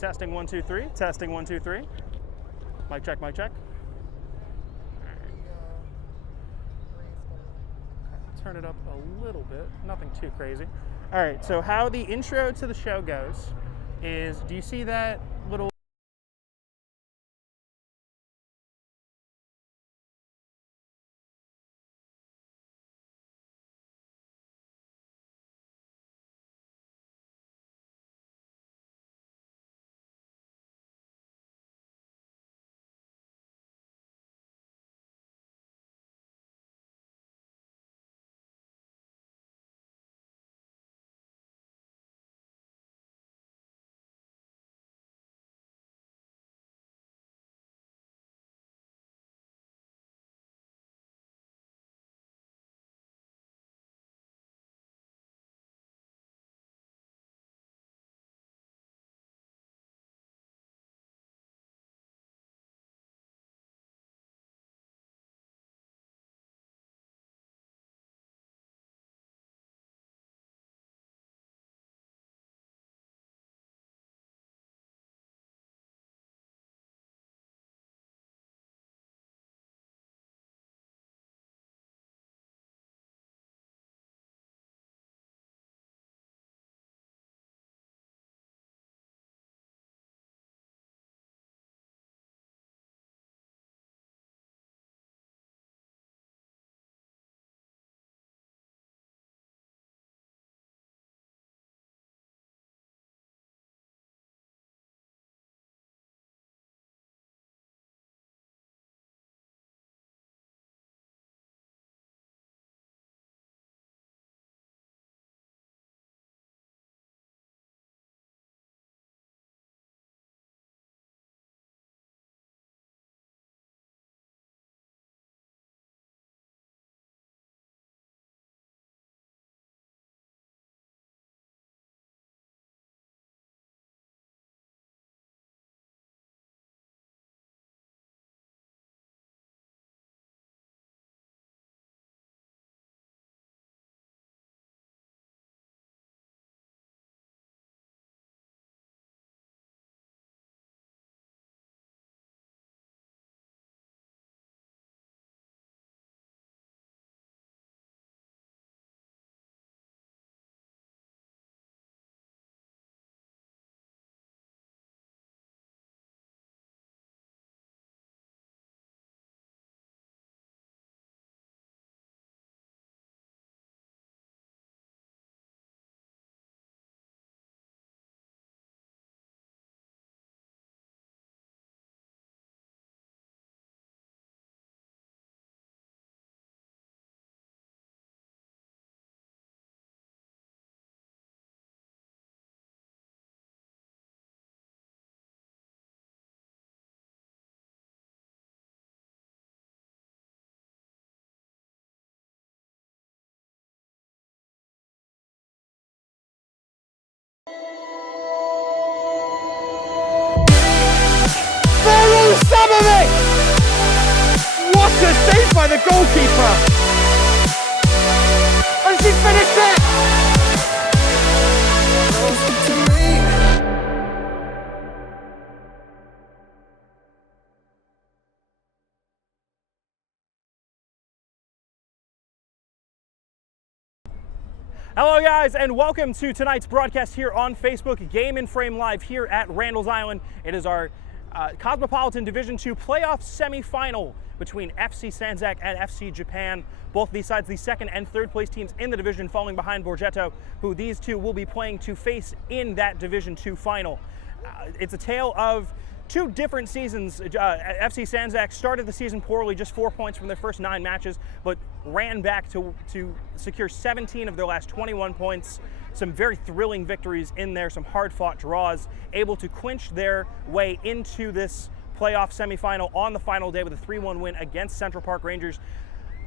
Testing 1 2 3. Testing 1 2 3. Mic check. Mic check. Turn it up a little bit. Nothing too crazy. All right. So how the intro to the show goes is, do you see that little What a save by the goalkeeper! And she finished it! Hello guys, and welcome to tonight's broadcast here on Facebook, Game in Frame Live here at Randall's Island. It is our Cosmopolitan Division II playoff semifinal between FC Sandzak and FC Japan. Both these sides, the second and third place teams in the division, falling behind Borgetto, who these two will be playing to face in that Division II final. It's a tale of two different seasons. FC Sandzak started the season poorly, just 4 points from their first 9 matches, but ran back to secure 17 of their last 21 points. Some very thrilling victories in there, some hard-fought draws, able to clinch their way into this playoff semifinal on the final day with a 3-1 win against Central Park Rangers.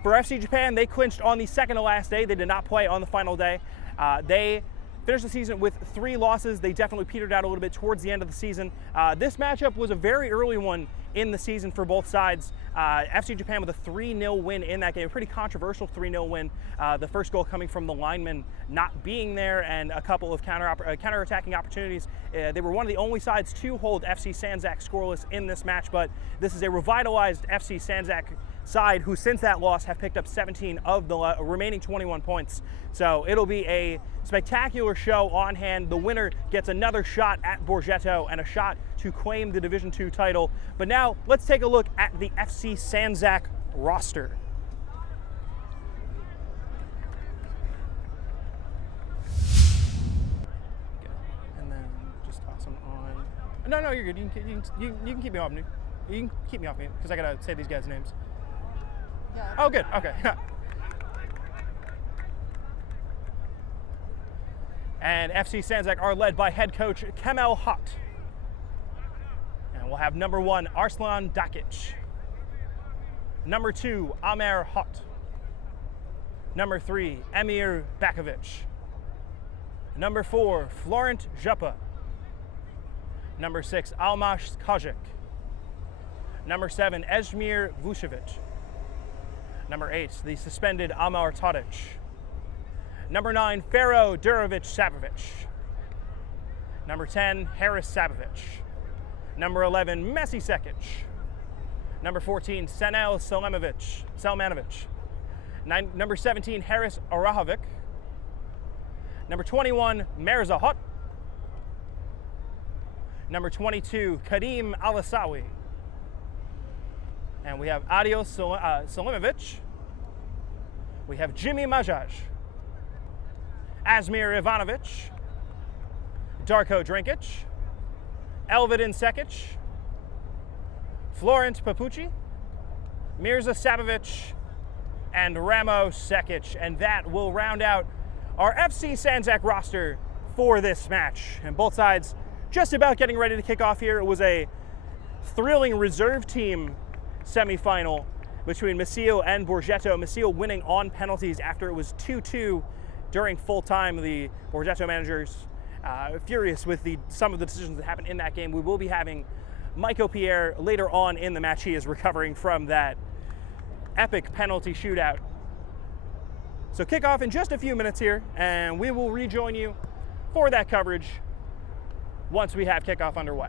For FC Japan, they clinched on the second to last day. They did not play on the final day. They finished the season with 3 losses. They definitely petered out a little bit towards the end of the season. This matchup was a very early one in the season for both sides. FC Japan with a 3-0 win in that game, a pretty controversial 3-0 win. The first goal coming from the lineman not being there and a couple of counter-attacking opportunities. They were one of the only sides to hold FC Sandzak scoreless in this match, but this is a revitalized FC Sandzak side who since that loss have picked up 17 of the remaining 21 points. So it'll be a spectacular show on hand. The winner gets another shot at Borgetto and a shot to claim the Division II title. But now let's take a look at the FC Sandzak roster. And then just toss them on. No, you're good. You can keep me off me. You can keep me off me because I gotta say these guys' names. Yeah. Oh, good. Okay. And FC Sandzak are led by head coach Kemal Hot. And we'll have number 1, Arslan Dakic. Number 2, Amer Hot. Number 3, Emir Bakovic. Number 4, Florent Juppa. Number 6, Almash Kajik. Number 7, Esmir Vucevic. Number 8, the suspended Amar Tadic. Number 9, Fero Durovic Sabovic. Number 10, Haris Sabovic. Number 11, Messi Sekic. Number 14, Sanel Selmanovic. Number 17, Haris Arahovic. Number 21, Mirza Hot. Number 22, Kadim Alasawi. And we have Adios Selimovic. We have Jimmy Majaj. Asmir Ivanovic. Darko Drinkic. Elvidin Sekic. Florent Papucci. Mirza Sabovic. And Ramo Sekic. And that will round out our FC Sandzak roster for this match. And both sides just about getting ready to kick off here. It was a thrilling reserve team semifinal between Masil and Borgetto. Masil winning on penalties after it was 2-2 during full time. The Borgetto managers furious with some of the decisions that happened in that game. We will be having Michael Pierre later on in the match. He is recovering from that epic penalty shootout. So kickoff in just a few minutes here, and we will rejoin you for that coverage once we have kickoff underway.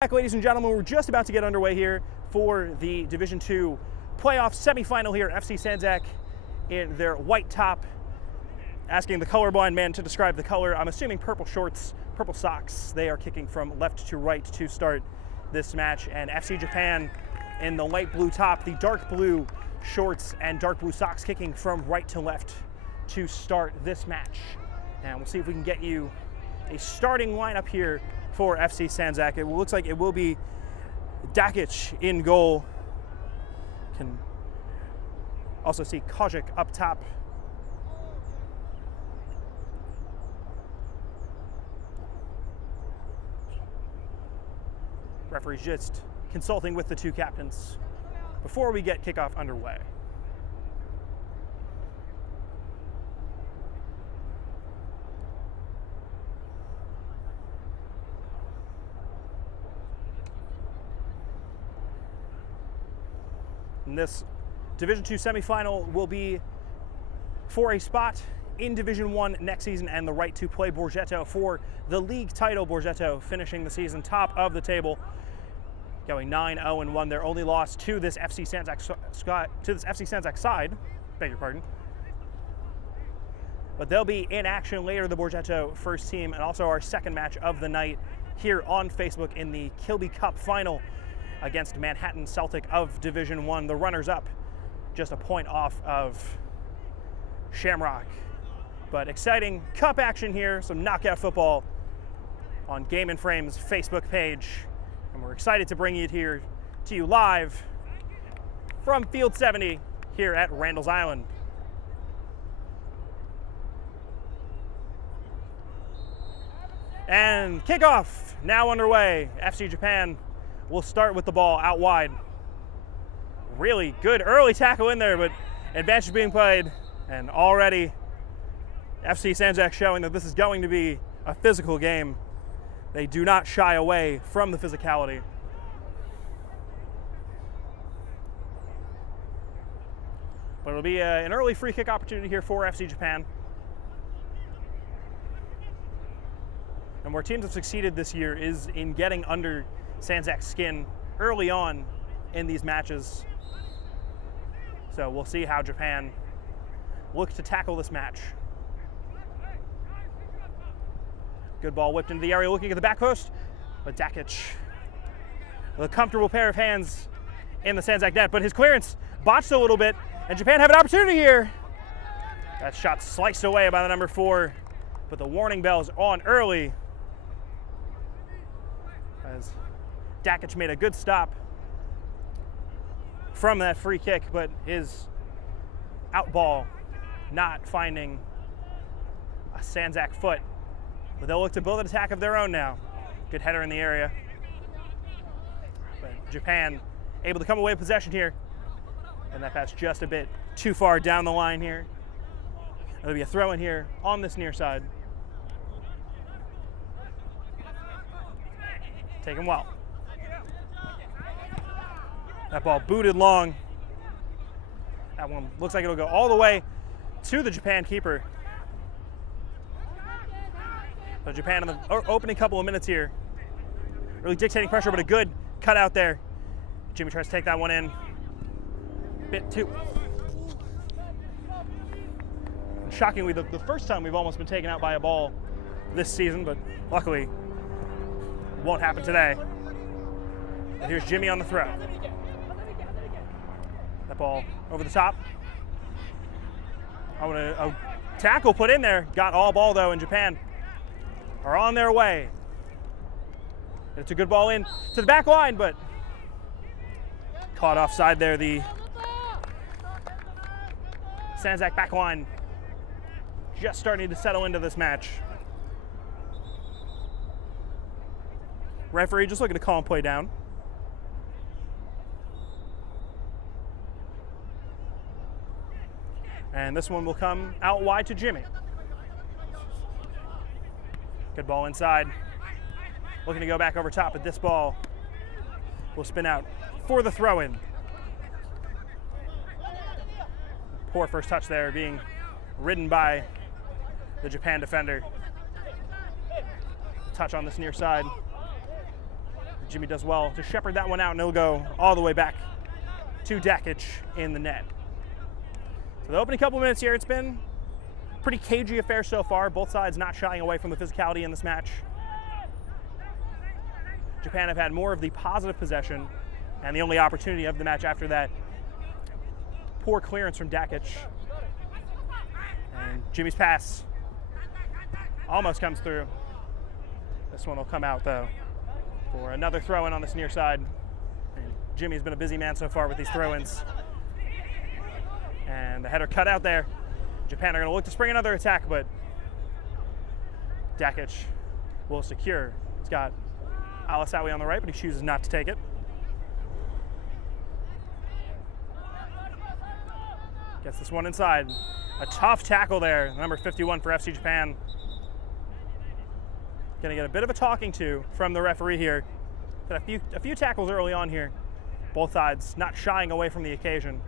Ladies and gentlemen, we're just about to get underway here for the Division II playoff semifinal here. FC Sandzak in their white top. Asking the colorblind man to describe the color. I'm assuming purple shorts, purple socks. They are kicking from left to right to start this match. And FC Japan in the light blue top, the dark blue shorts and dark blue socks kicking from right to left to start this match. And we'll see if we can get you a starting lineup here for FC Sandzak. It looks like it will be Dakic in goal. Can also see Kojic up top. Referee's just consulting with the two captains before we get kickoff underway. And this Division II semifinal will be for a spot in Division I next season and the right to play Borgetto for the league title. Borgetto finishing the season top of the table, going 9-0-1. Their only loss to this FC Sandzak side, beg your pardon. But they'll be in action later, the Borgetto first team, and also our second match of the night here on Facebook in the Kilby Cup final against Manhattan Celtic of Division I, the runners-up, just a point off of Shamrock. But exciting cup action here, some knockout football on Game and Frame's Facebook page. And we're excited to bring it here to you live from Field 70 here at Randall's Island. And kickoff now underway. FC Japan will start with the ball out wide. Really good early tackle in there, but advantage being played, and already FC Sandzak showing that this is going to be a physical game. They do not shy away from the physicality. But it'll be an early free kick opportunity here for FC Japan. And where teams have succeeded this year is in getting under Sandzak's skin early on in these matches. So we'll see how Japan looks to tackle this match. Good ball whipped into the area, looking at the back post, but Dakic with a comfortable pair of hands in the Sandzak net, but his clearance botched a little bit, and Japan have an opportunity here. That shot sliced away by the number 4, but the warning bell's on early as Dakic made a good stop from that free kick, but his out ball not finding a Sandzak foot. But they'll look to build an attack of their own now. Good header in the area. But Japan able to come away with possession here. And that pass just a bit too far down the line here. There'll be a throw in here on this near side. Taken well. That ball booted long. That one looks like it'll go all the way to the Japan keeper. So Japan in the opening couple of minutes here, really dictating pressure, but a good cut out there. Jimmy tries to take that one in. Bit too. And shockingly, the first time we've almost been taken out by a ball this season, but luckily it won't happen today. But here's Jimmy on the throw. That ball over the top. A tackle put in there. Got all ball though, and Japan are on their way. It's a good ball in to the back line, but caught offside there. The Sandzak back line just starting to settle into this match. Referee just looking to calm play down. And this one will come out wide to Jimmy. Good ball inside. Looking to go back over top, but this ball will spin out for the throw-in. Poor first touch there, being ridden by the Japan defender. Touch on this near side. Jimmy does well to shepherd that one out, and it'll go all the way back to Dakic in the net. So the opening couple minutes here, it's been a pretty cagey affair so far. Both sides not shying away from the physicality in this match. Japan have had more of the positive possession, and the only opportunity of the match after that poor clearance from Dakic. And Jimmy's pass almost comes through. This one will come out though for another throw-in on this near side. And Jimmy's been a busy man so far with these throw-ins. And the header cut out there. Japan are going to look to spring another attack, but Dakic will secure. He's got Alisawi on the right, but he chooses not to take it. Gets this one inside. A tough tackle there, number 51 for FC Japan. Going to get a bit of a talking to from the referee here. But a few tackles early on here. Both sides not shying away from the occasion.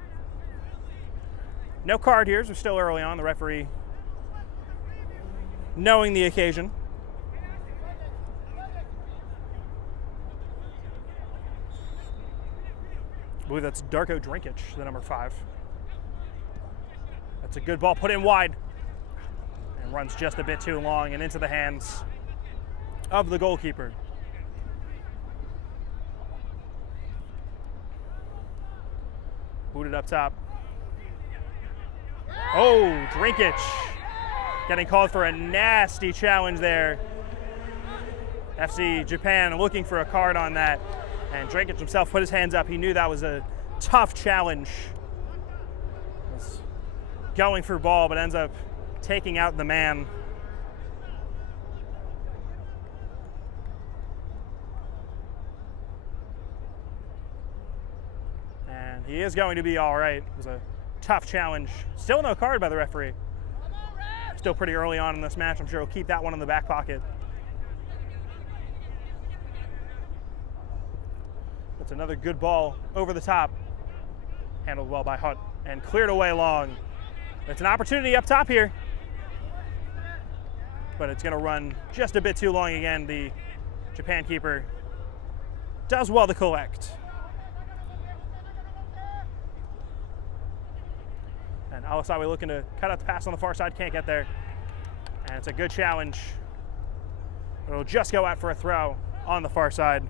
No card here, so still early on. The referee knowing the occasion. I believe that's Darko Drinkic, the number 5. That's a good ball put in wide. And runs just a bit too long and into the hands of the goalkeeper. Booted up top. Oh, Drinkic getting called for a nasty challenge there. FC Japan looking for a card on that. And Drinkic himself put his hands up. He knew that was a tough challenge. Was going for ball, but ends up taking out the man. And he is going to be all right. It was a tough challenge. Still no card by the referee. Still pretty early on in this match. I'm sure he'll keep that one in the back pocket. That's another good ball over the top. Handled well by Hutt and cleared away long. It's an opportunity up top here. But it's going to run just a bit too long again. The Japan keeper does well to collect. And Alisawi looking to cut out the pass on the far side, can't get there. And it's a good challenge. It'll just go out for a throw on the far side.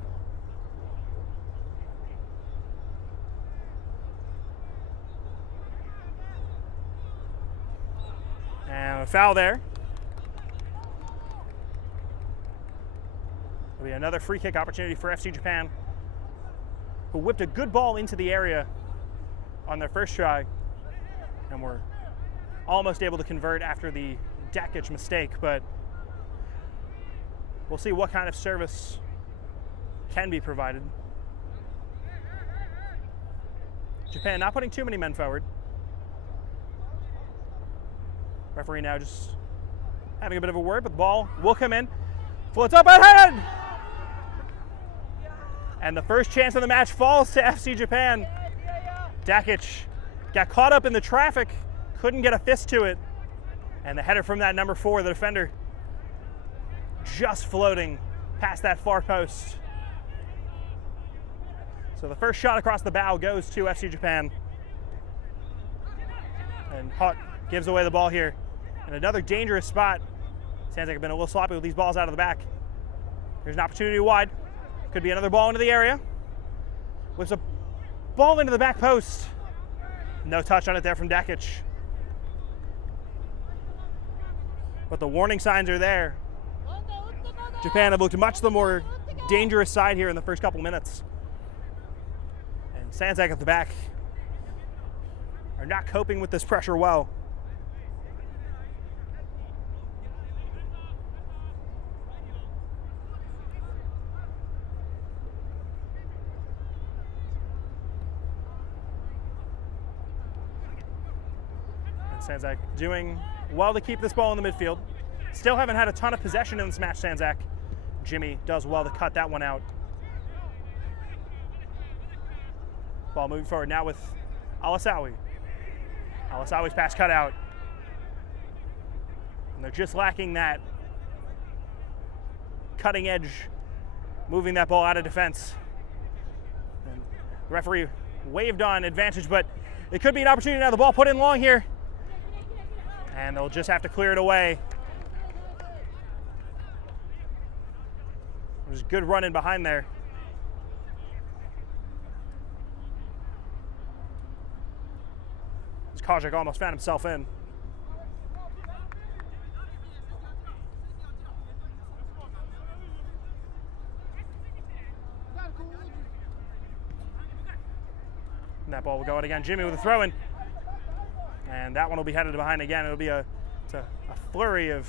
And a foul there. There'll be another free kick opportunity for FC Japan, who whipped a good ball into the area on their first try. And were almost able to convert after the Dakic mistake, but we'll see what kind of service can be provided. Japan not putting too many men forward. Referee now just having a bit of a word, but the ball will come in. Floats up ahead! And the first chance of the match falls to FC Japan. Dakic got caught up in the traffic, couldn't get a fist to it. And the header from that number 4, the defender, just floating past that far post. So the first shot across the bow goes to FC Japan. And Hutt gives away the ball here. And another dangerous spot. Sandzak have been a little sloppy with these balls out of the back. There's an opportunity wide. Could be another ball into the area. Whips a ball into the back post. No touch on it there from Dakic. But the warning signs are there. Japan have looked much the more dangerous side here in the first couple minutes. And Sandzak at the back are not coping with this pressure well. Sandzak doing well to keep this ball in the midfield. Still haven't had a ton of possession in this match, Sandzak. Jimmy does well to cut that one out. Ball moving forward now with Alisawi. Alisawi's pass cut out. And they're just lacking that cutting edge moving that ball out of defense. And the referee waved on advantage, but it could be an opportunity now. The ball put in long here, and they'll just have to clear it away. There's good run in behind there. Sandzak almost found himself in. And that ball will go out again. Jimmy with a throw in. And that one will be headed behind again. It'll be a flurry of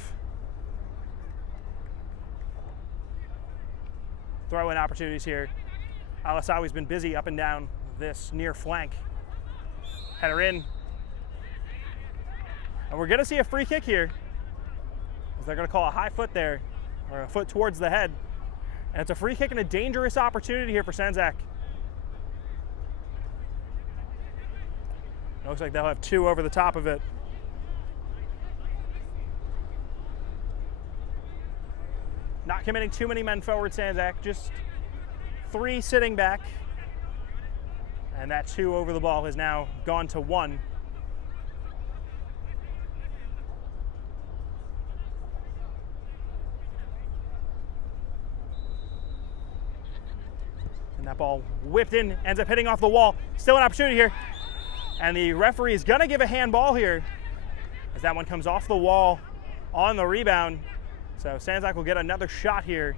throw-in opportunities here. Alasawi's been busy up and down this near flank. Header in. And we're gonna see a free kick here. They're gonna call a high foot there, or a foot towards the head. And it's a free kick and a dangerous opportunity here for Sandzak. It looks like they'll have 2 over the top of it. Not committing too many men forward, Sandzak, just 3 sitting back. And that 2 over the ball has now gone to 1. And that ball whipped in, ends up hitting off the wall. Still an opportunity here. And the referee is gonna give a handball here as that one comes off the wall on the rebound. So Sandzak will get another shot here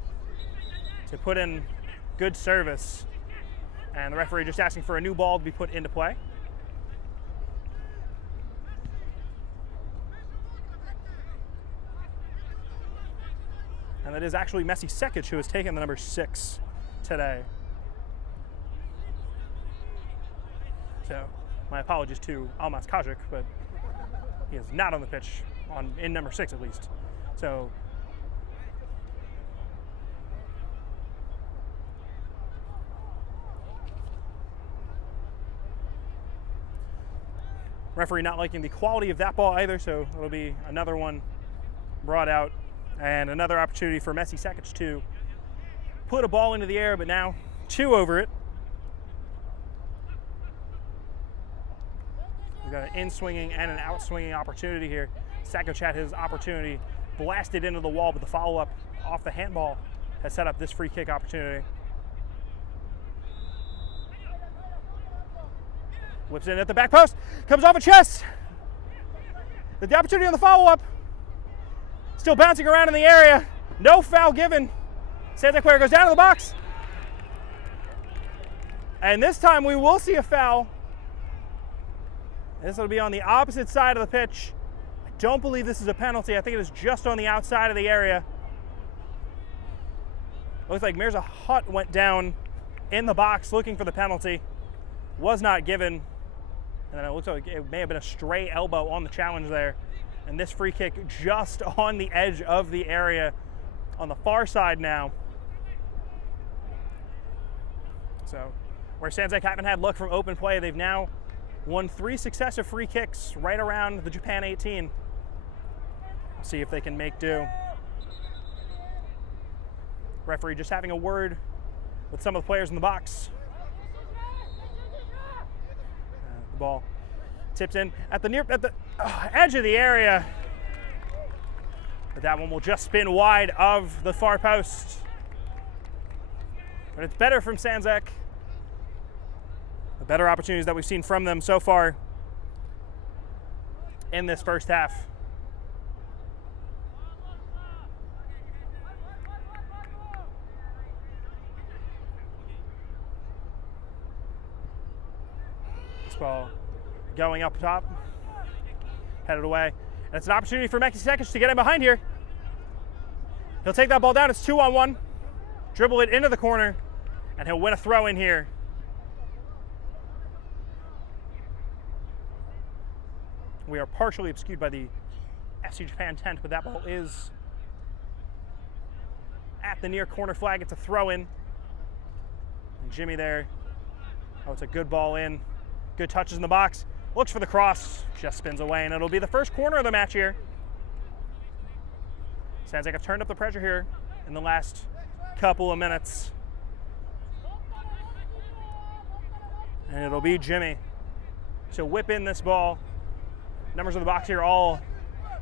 to put in good service. And the referee just asking for a new ball to be put into play. And that is actually Messi Sekic, who has taken the number 6 today. So my apologies to Almas Kajik, but he is not on the pitch in number 6 at least. So referee not liking the quality of that ball either, so it'll be another one brought out and another opportunity for Messi Sekic to put a ball into the air, but now 2 over it. We've got an in-swinging and an out-swinging opportunity here. Sekic had his opportunity blasted into the wall, but the follow-up off the handball has set up this free kick opportunity. Whips in at the back post, comes off a chest. The opportunity on the follow-up. Still bouncing around in the area. No foul given. Sandzak player goes down to the box. And this time we will see a foul. This will be on the opposite side of the pitch. I don't believe this is a penalty. I think it is just on the outside of the area. Looks like Mirza Hutt went down in the box looking for the penalty. Was not given. And then it looks like it may have been a stray elbow on the challenge there. And this free kick just on the edge of the area on the far side now. So where Sandzak haven't had luck from open play, they've now won 3 successive free kicks right around the Japan 18. We'll see if they can make do. Referee just having a word with some of the players in the box. The ball tipped in at the edge of the area. But that one will just spin wide of the far post. But it's better from Sandzak. The better opportunities that we've seen from them so far in this first half. This ball going up top, headed away. And it's an opportunity for Messi Sekic to get in behind here. He'll take that ball down. It's 2-on-1. Dribble it into the corner, and he'll win a throw in here. We are partially obscured by the FC Japan tent, but that ball is at the near corner flag. It's a throw in. And Jimmy there. Oh, it's a good ball in. Good touches in the box. Looks for the cross. Just spins away, and it'll be the first corner of the match here. Sandzak have turned up the pressure here in the last couple of minutes. And it'll be Jimmy to whip in this ball. Numbers of the box here all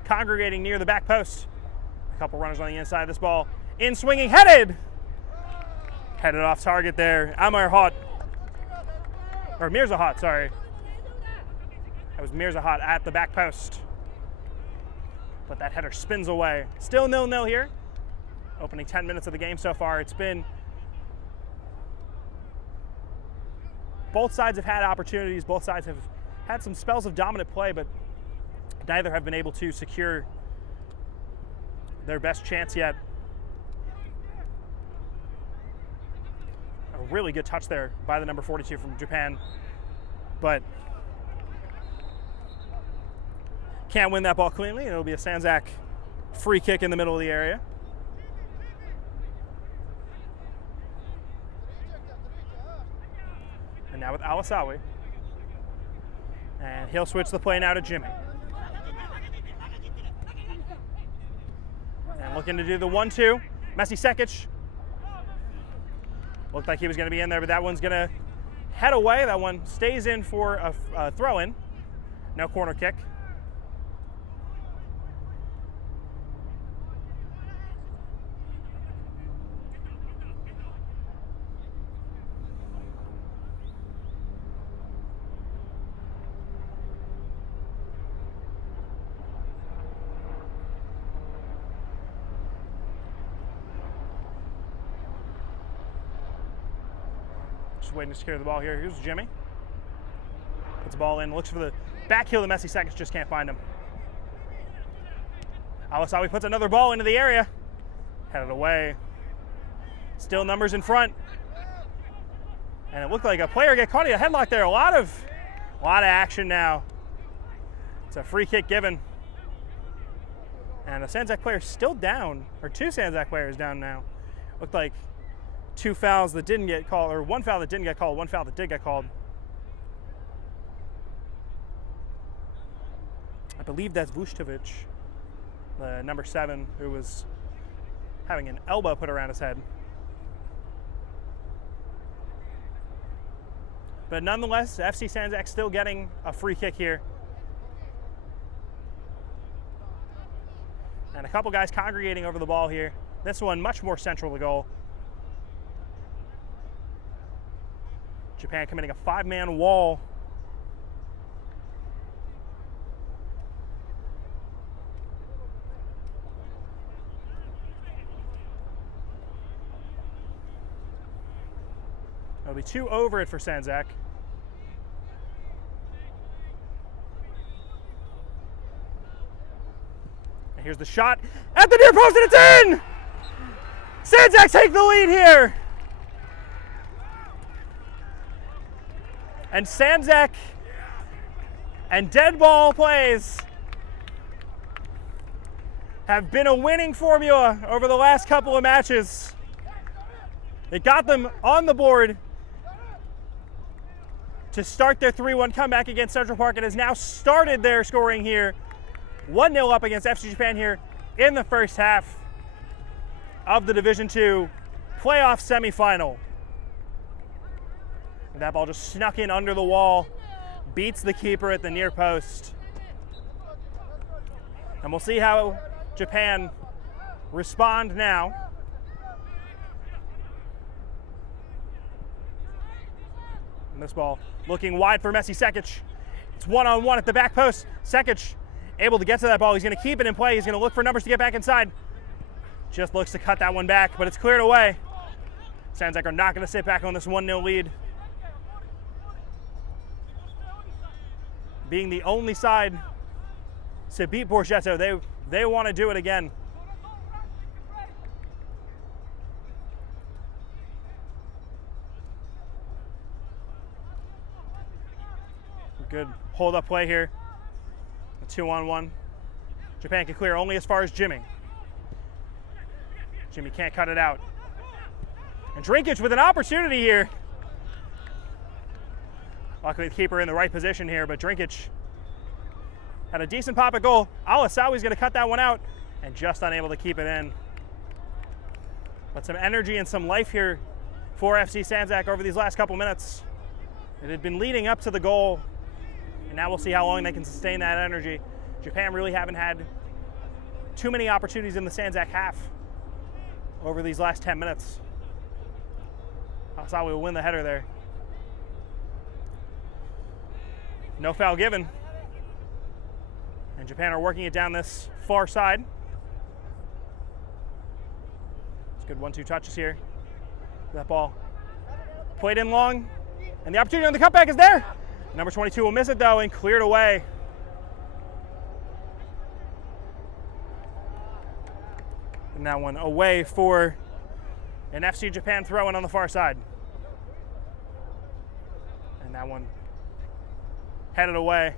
congregating near the back post. A couple runners on the inside of this ball. In swinging, headed off target there. Amir Hot, or Mirza Hot, sorry. That was Mirza Hot at the back post. But that header spins away. Still 0-0 here. Opening 10 minutes of the game so far. It's been, both sides have had opportunities. Both sides have had some spells of dominant play, but neither have been able to secure their best chance yet. A really good touch there by the number 42 from Japan, but can't win that ball cleanly. It'll be a Sandzak free kick in the middle of the area. And now with Alasawi. And he'll switch the play now to Jimmy. And looking to do the 1-2. Messi Sekic. Looked like he was going to be in there, but that one's going to head away. That one stays in for a throw-in. No corner kick. Waiting to secure the ball here. Here's Jimmy. Puts the ball in, looks for the back heel. The Messi Seconds just can't find him. Alasawi puts another ball into the area. Headed away. Still numbers in front. And it looked like a player get caught in a headlock there. A lot of action now. It's a free kick given. And a Sandzak player still down, or two Sandzak players down now. Looked like two fouls that didn't get called, or one foul that didn't get called, one foul that did get called. I believe that's Vucevic, the number 7, who was having an elbow put around his head. But nonetheless, FC Sandzak still getting a free kick here. And a couple guys congregating over the ball here. This one much more central to goal. Japan committing a 5-man wall. That'll be 2 over it for Sandzak. And here's the shot at the near post, and it's in! Sandzak take the lead here. And Sandzak and dead ball plays have been a winning formula over the last couple of matches. It got them on the board to start their 3-1 comeback against Central Park, and has now started their scoring here. 1-0 up against FC Japan here in the first half of the Division II playoff semifinal. And that ball just snuck in under the wall, beats the keeper at the near post. And we'll see how Japan respond now. And this ball looking wide for Messi Sekic. It's 1-on-1 at the back post. Sekic able to get to that ball. He's going to keep it in play. He's going to look for numbers to get back inside. Just looks to cut that one back, but it's cleared away. Sandzak are not going to sit back on this 1-0 lead. Being the only side to beat Borgetto, they want to do it again. Good hold-up play here. A 2-on-1. Japan can clear only as far as Jimmy. Jimmy can't cut it out. And Drinkic with an opportunity here. Luckily the keeper in the right position here, but Drinkic had a decent pop at goal. Alasawi's going to cut that one out and just unable to keep it in. But some energy and some life here for FC Sandzak over these last couple minutes. It had been leading up to the goal, and now we'll see how long they can sustain that energy. Japan really haven't had too many opportunities in the Sandzak half over these last 10 minutes. Asawi will win the header there. No foul given. And Japan are working it down this far side. It's good 1-2 touches here. That ball played in long, and the opportunity on the cutback is there. Number 22 will miss it though and cleared away. And that one away for an FC Japan throw-in on the far side. And that one headed away.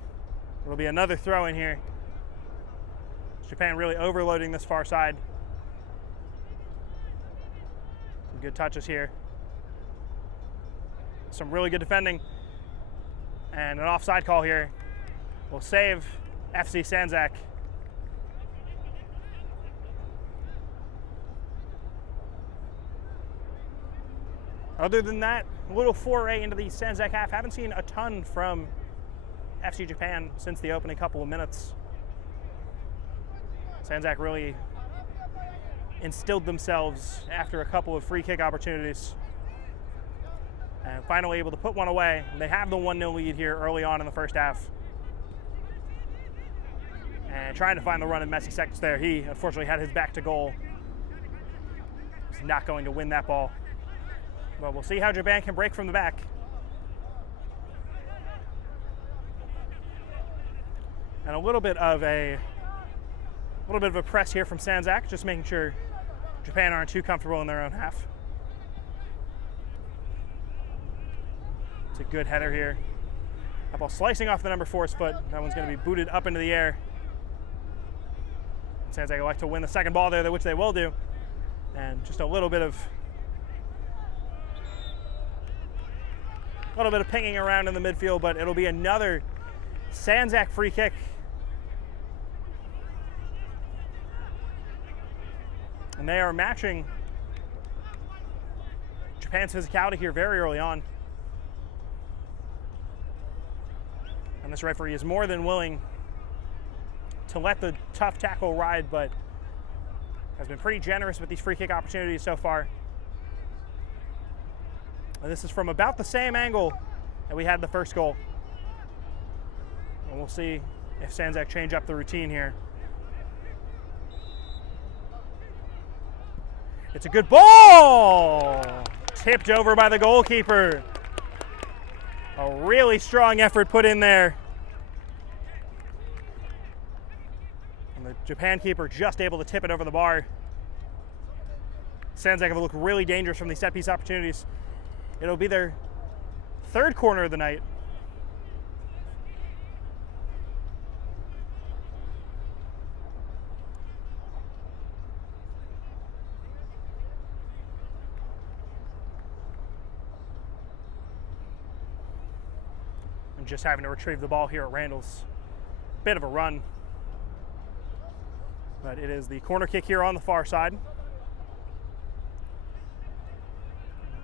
It'll be another throw-in here. Japan really overloading this far side. Some good touches here. Some really good defending. And an offside call here will save FC Sandzak. Other than that, a little foray into the Sandzak half. Haven't seen a ton from FC Japan since the opening couple of minutes. Sandzak really instilled themselves after a couple of free kick opportunities. And finally able to put one away. They have the 1-0 lead here early on in the first half. And trying to find the run in Messi seconds there. He unfortunately had his back to goal. He's not going to win that ball. But we'll see how Japan can break from the back. And a little bit of a press here from Sandzak, just making sure Japan aren't too comfortable in their own half. It's a good header here. That ball slicing off the number 4's foot. That one's going to be booted up into the air. Sandzak would like to win the second ball there, which they will do. And just a little bit of pinging around in the midfield, but it'll be another Sandzak free kick. And they are matching Japan's physicality here very early on. And this referee is more than willing to let the tough tackle ride, but has been pretty generous with these free kick opportunities so far. And this is from about the same angle that we had the first goal. And we'll see if Sandzak change up the routine here. It's a good ball! Tipped over by the goalkeeper. A really strong effort put in there. And the Japan keeper just able to tip it over the bar. Sandzak have looked really dangerous from these set piece opportunities. It'll be their third corner of the night. And just having to retrieve the ball here at Randall's. Bit of a run. But it is the corner kick here on the far side.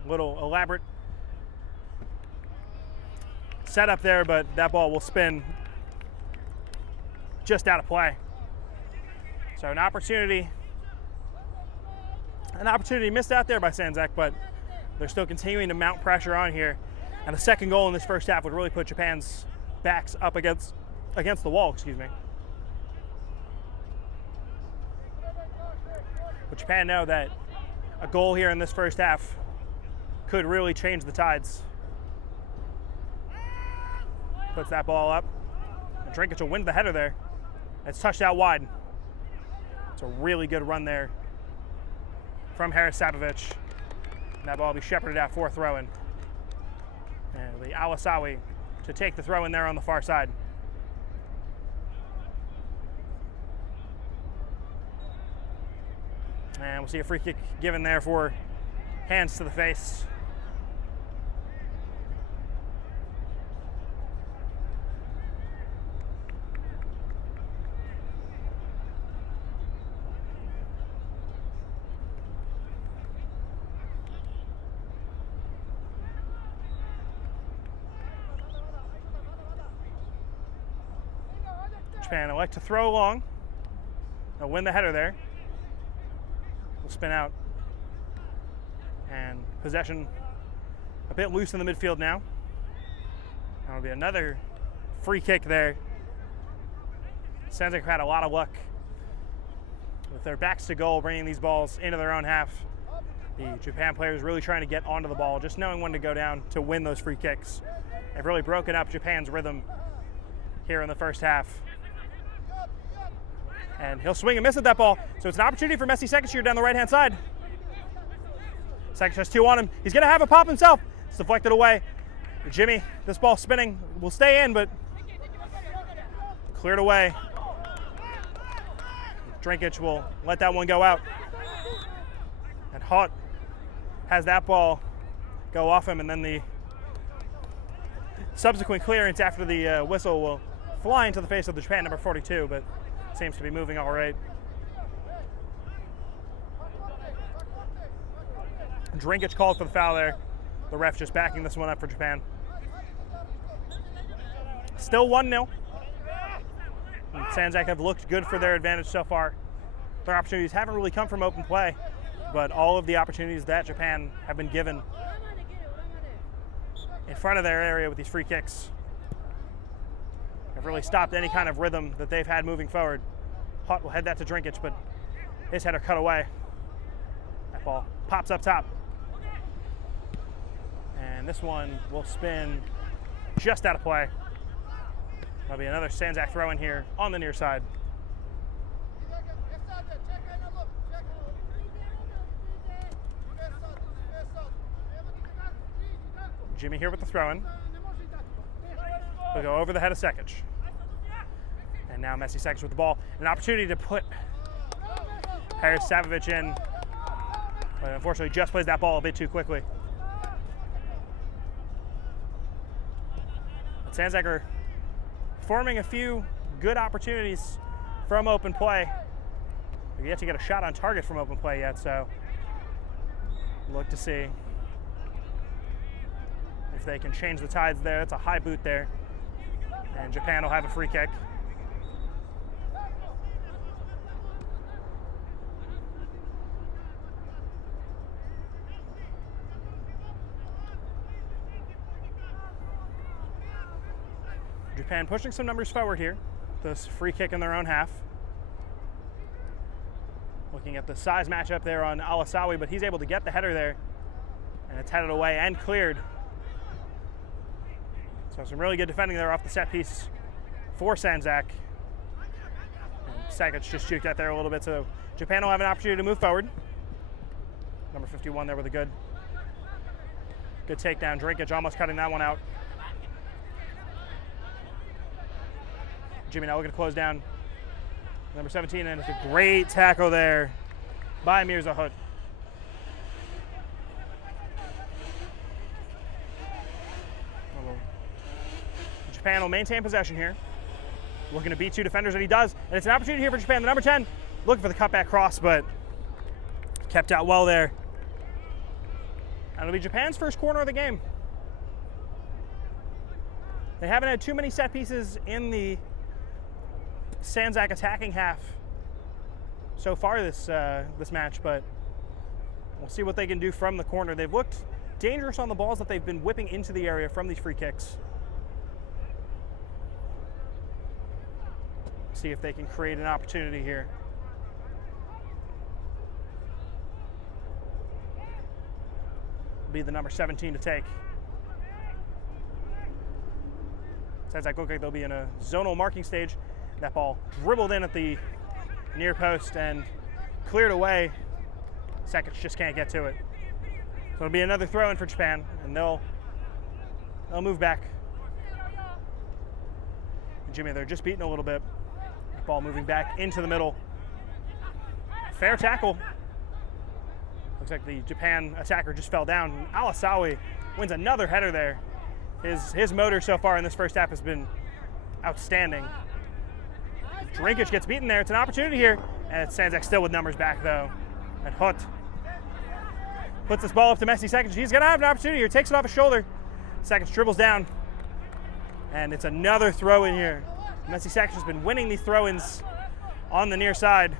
Little elaborate setup there, but that ball will spin just out of play. So an opportunity missed out there by Sandzak, but they're still continuing to mount pressure on here. And the second goal in this first half would really put Japan's backs up against the wall, excuse me. But Japan know that a goal here in this first half could really change the tides. Puts that ball up. And Trinkic will win the header there. It's touched out wide. It's a really good run there from Haris Sabovic. That ball will be shepherded out for a throw-in. And it'll be Awasawi to take the throw-in there on the far side. And we'll see a free kick given there for hands to the face. Japan elect to throw long. They'll win the header there. We'll spin out. And possession a bit loose in the midfield now. That'll be another free kick there. Sandzak had a lot of luck with their backs to goal, bringing these balls into their own half. The Japan players really trying to get onto the ball, just knowing when to go down to win those free kicks. They've really broken up Japan's rhythm here in the first half. And he'll swing and miss at that ball. So it's an opportunity for Messi Sekic here down the right-hand side. Sekic has 2 on him. He's going to have a pop himself. It's deflected away. Jimmy, this ball spinning, will stay in, but cleared away. Drinkic will let that one go out. And Hot has that ball go off him, and then the subsequent clearance after the whistle will fly into the face of the Japan number 42, but seems to be moving all right. Drinkic called for the foul there. The ref just backing this one up for Japan. Still 1-0. Sandzak have looked good for their advantage so far. Their opportunities haven't really come from open play, but all of the opportunities that Japan have been given in front of their area with these free kicks have really stopped any kind of rhythm that they've had moving forward. Hot will head that to Drinkic, but his header cut away. That ball pops up top. And this one will spin just out of play. That'll be another Sandzak throw in here on the near side. Jimmy here with the throw-in. He'll go over the head of Sekic. And now Messi Sekic with the ball. An opportunity to put Haris Savovic in, but unfortunately just plays that ball a bit too quickly. But Sandzak are forming a few good opportunities from open play. They've yet to get a shot on target from open play yet, so look to see if they can change the tides there. It's a high boot there, and Japan will have a free kick. Japan pushing some numbers forward here. This free kick in their own half. Looking at the size matchup there on Alasawi, but he's able to get the header there, and it's headed away and cleared. So some really good defending there off the set piece for Sandzak. Sekic just juked out there a little bit, so Japan will have an opportunity to move forward. Number 51 there with a good takedown. Drinkic almost cutting that one out. Jimmy now looking to close down number 17, and it's a great tackle there by Mirza Hut. Japan will maintain possession here. Looking to beat 2 defenders, and he does. And it's an opportunity here for Japan. The number 10 looking for the cutback cross, but kept out well there. And it'll be Japan's first corner of the game. They haven't had too many set pieces in the Sandzak attacking half so far this match, but we'll see what they can do from the corner. They've looked dangerous on the balls that they've been whipping into the area from these free kicks. See if they can create an opportunity here. Be the number 17 to take. Sandzak look like they'll be in a zonal marking stage. That ball dribbled in at the near post and cleared away. Sekic just can't get to it. So it'll be another throw in for Japan, and they'll move back. And Jimmy, they're just beating a little bit. Ball moving back into the middle. Fair tackle. Looks like the Japan attacker just fell down. Alasawi wins another header there. His motor so far in this first half has been outstanding. Drinkic gets beaten there. It's an opportunity here. And Sandzak still with numbers back, though. And Hut puts this ball up to Messi Sekic. He's going to have an opportunity here. Takes it off his shoulder. Sekic dribbles down. And it's another throw in here. Messi has been winning these throw-ins on the near side.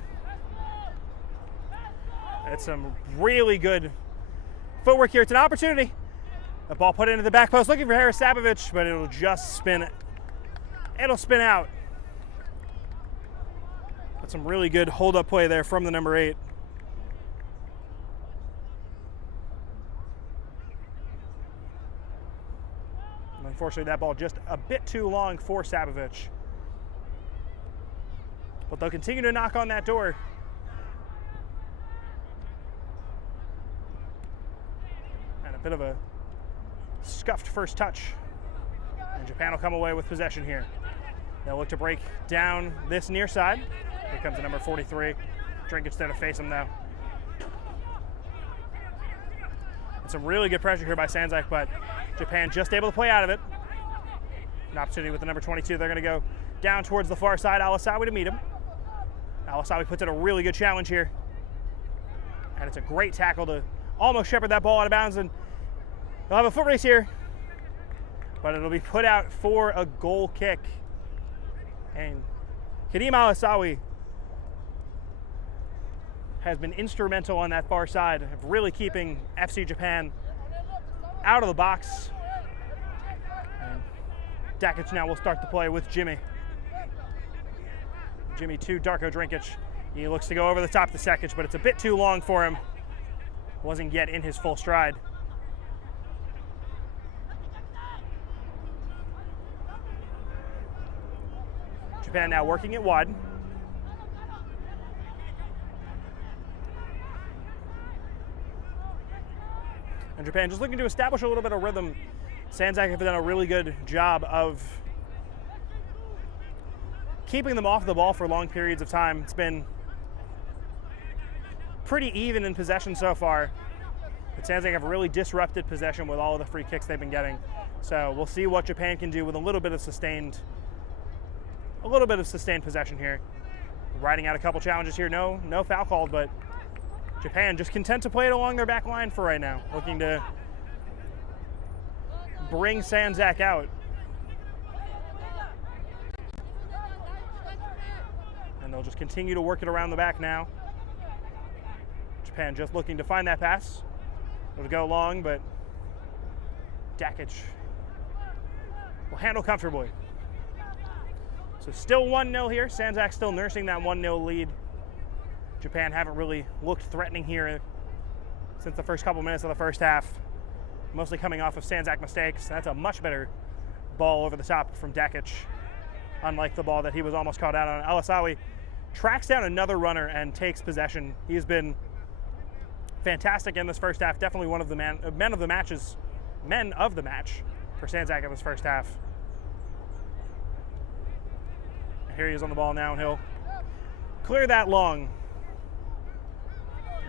It's some really good footwork here. It's an opportunity. The ball put into the back post, looking for Harasabovic, but it'll just spin. It'll spin out. That's some really good hold-up play there from the number 8. And unfortunately, that ball just a bit too long for Sabovic. But they'll continue to knock on that door. And a bit of a scuffed first touch. And Japan will come away with possession here. They'll look to break down this near side. Here comes the number 43. Drinkic there to face him though. And some really good pressure here by Sandzak, but Japan just able to play out of it. An opportunity with the number 22. They're going to go down towards the far side. Alasawi to meet him. Alasawi puts in a really good challenge here. And it's a great tackle to almost shepherd that ball out of bounds. And they'll have a foot race here, but it'll be put out for a goal kick. And Kadim Alasawi has been instrumental on that far side of really keeping FC Japan out of the box. And Dakic now will start the play with Jimmy. Jimmy to Darko Drinkic. He looks to go over the top to Sekic, but it's a bit too long for him. Wasn't yet in his full stride. Japan now working it wide. And Japan just looking to establish a little bit of rhythm. Sandzak have done a really good job of keeping them off the ball for long periods of time. It's been pretty even in possession so far. But Sandzak have really disrupted possession with all of the free kicks they've been getting. So we'll see what Japan can do with a little bit of sustained possession here. Riding out a couple challenges here. No foul called, but Japan just content to play it along their back line for right now. Looking to bring Sandzak out. And they'll just continue to work it around the back now. Japan just looking to find that pass. It'll go long, but Dakic will handle comfortably. So still 1-0 here. Sandzak still nursing that 1-0 lead. Japan haven't really looked threatening here since the first couple minutes of the first half. Mostly coming off of Sandzak mistakes. That's a much better ball over the top from Dakic, unlike the ball that he was almost caught out on. Alasawi tracks down another runner and takes possession. He has been fantastic in this first half. Definitely one of the men of the match for Sandzak in this first half. And here he is on the ball now, and he'll clear that long.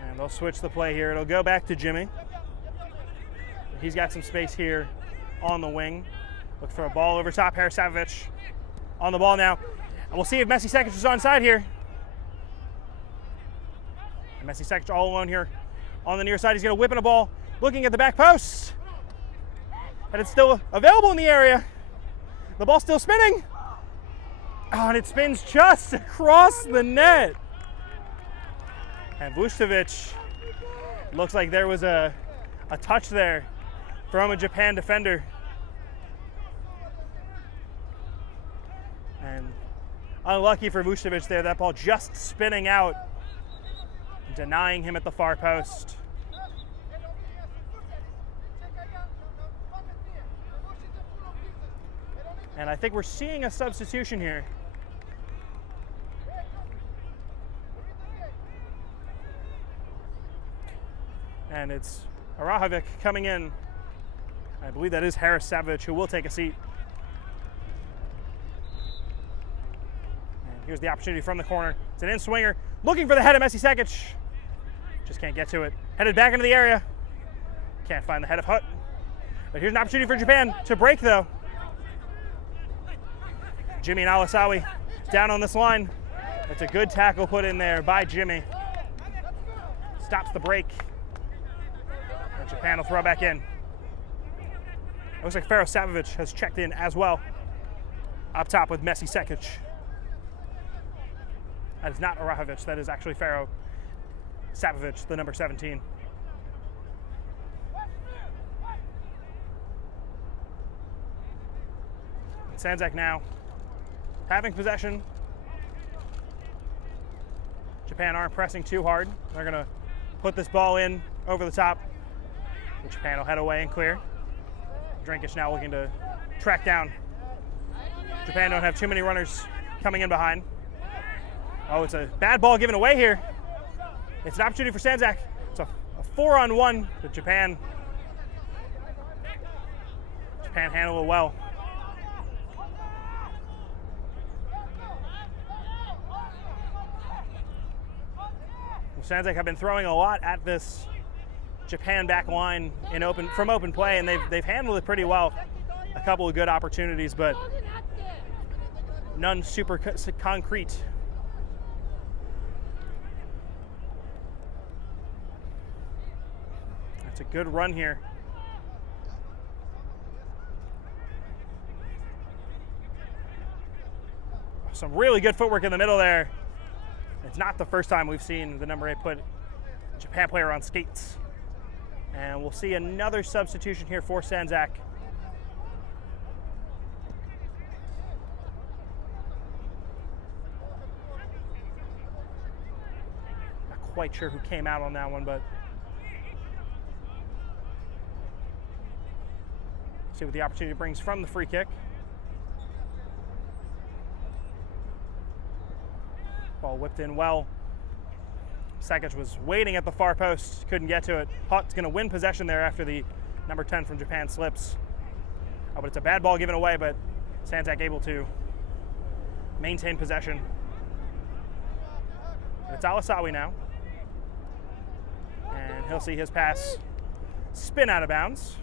And they'll switch the play here. It'll go back to Jimmy. He's got some space here on the wing. Look for a ball over top. Harasabovic on the ball now. And we'll see if Messi Sekic is onside here. And Messi Sekic all alone here on the near side. He's going to whip in a ball, looking at the back post. And it's still available in the area. The ball's still spinning. Oh, and it spins just across the net. And Vucevic, looks like there was a touch there from a Japan defender. And unlucky for Vucevic there, that ball just spinning out, denying him at the far post. And I think we're seeing a substitution here. And it's Arahovic coming in. I believe that is Harasabovic, who will take a seat. And here's the opportunity from the corner. It's an in-swinger, looking for the head of Messi Sekic. Just can't get to it. Headed back into the area. Can't find the head of Hut. But here's an opportunity for Japan to break, though. Jimmy and Alasawi down on this line. It's a good tackle put in there by Jimmy. Stops the break. And Japan will throw back in. Looks like Harasabovic has checked in as well. Up top with Messi Sekic. That is not Arahovic, that is actually Faro Sapovic, the number 17. Sandzak now having possession. Japan aren't pressing too hard. They're going to put this ball in over the top. Japan will head away and clear. Drinkic now looking to track down. Japan don't have too many runners coming in behind. Oh, it's a bad ball given away here. It's an opportunity for Sandzak. It's a 4-on-1, but Japan handled it well. Sandzak have been throwing a lot at this Japan back line from open play, and they've handled it pretty well. A couple of good opportunities, but none super concrete. That's a good run here. Some really good footwork in the middle there. It's not the first time we've seen the number 8 put a Japan player on skates. And we'll see another substitution here for Sandzak. Not quite sure who came out on that one, but see what the opportunity brings from the free kick. Ball whipped in well. Sekic was waiting at the far post, couldn't get to it. Hutt's going to win possession there after the number 10 from Japan slips. Oh, but it's a bad ball given away, but Sandzak able to maintain possession. And it's Alasawi now. And he'll see his pass spin out of bounds.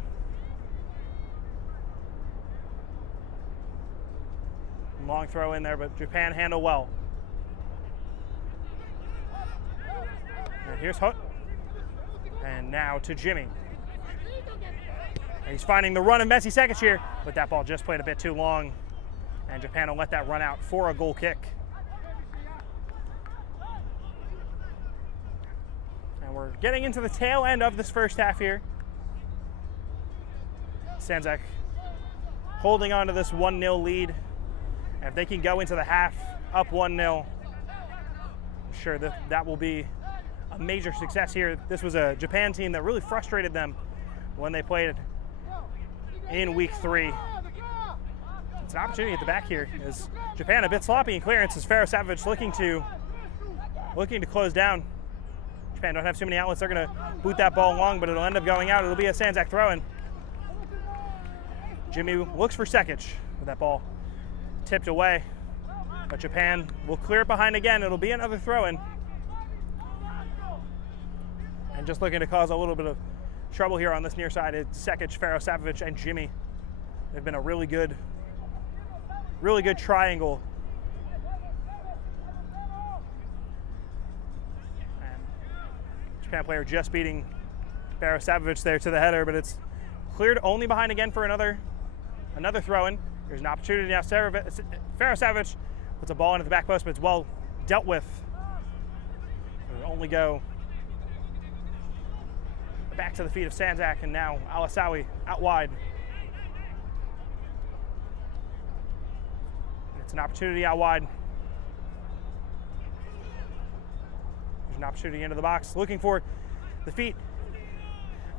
Long throw in there, but Japan handle well. And here's Hutt. And now to Jimmy. And he's finding the run of Messi Sekic here, but that ball just played a bit too long. And Japan will let that run out for a goal kick. And we're getting into the tail end of this first half here. Sandzak holding on to this 1-0 lead. And if they can go into the half up 1-0, I'm sure that will be a major success here. This was a Japan team that really frustrated them when they played in week 3. It's an opportunity at the back here. Is Japan a bit sloppy in clearance as Faro Sapovic looking to close down. Japan don't have too many outlets. They're going to boot that ball long, but it'll end up going out. It'll be a Sandzak throw-in. Jimmy looks for Sekic with that ball tipped away, but Japan will clear it behind again. It'll be another throw-in. And just looking to cause a little bit of trouble here on this near side, it's Sekic, Faro Sapovic, and Jimmy. They've been a really good triangle. And Japan player just beating Faro Sapovic there to the header, but it's cleared only behind again for another throw-in. There's an opportunity now. Faro Sapovic puts a ball into the back post, but it's well dealt with. It'll only go back to the feet of Sandzak, and now Alasawi out wide. It's an opportunity out wide. There's an opportunity into the box. Looking for the feet.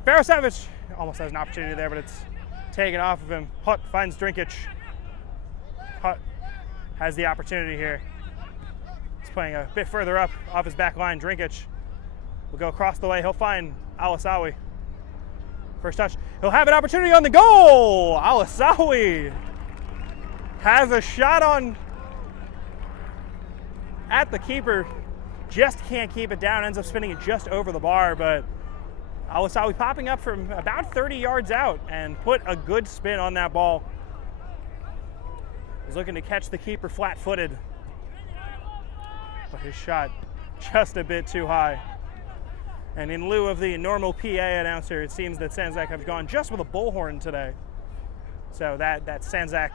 Faro Sapovic almost has an opportunity there, but it's taken off of him. Hutt finds Drinkic. Hutt has the opportunity here. He's playing a bit further up off his back line. Drinkic will go across the way. He'll find Alasawi. First touch. He'll have an opportunity on the goal. Alasawi has a shot on at the keeper. Just can't keep it down. Ends up spinning it just over the bar, but Alasawi popping up from about 30 yards out and put a good spin on that ball. He's looking to catch the keeper flat-footed, but his shot just a bit too high. And in lieu of the normal PA announcer, it seems that Sandzak have gone just with a bullhorn today. So that Sandzak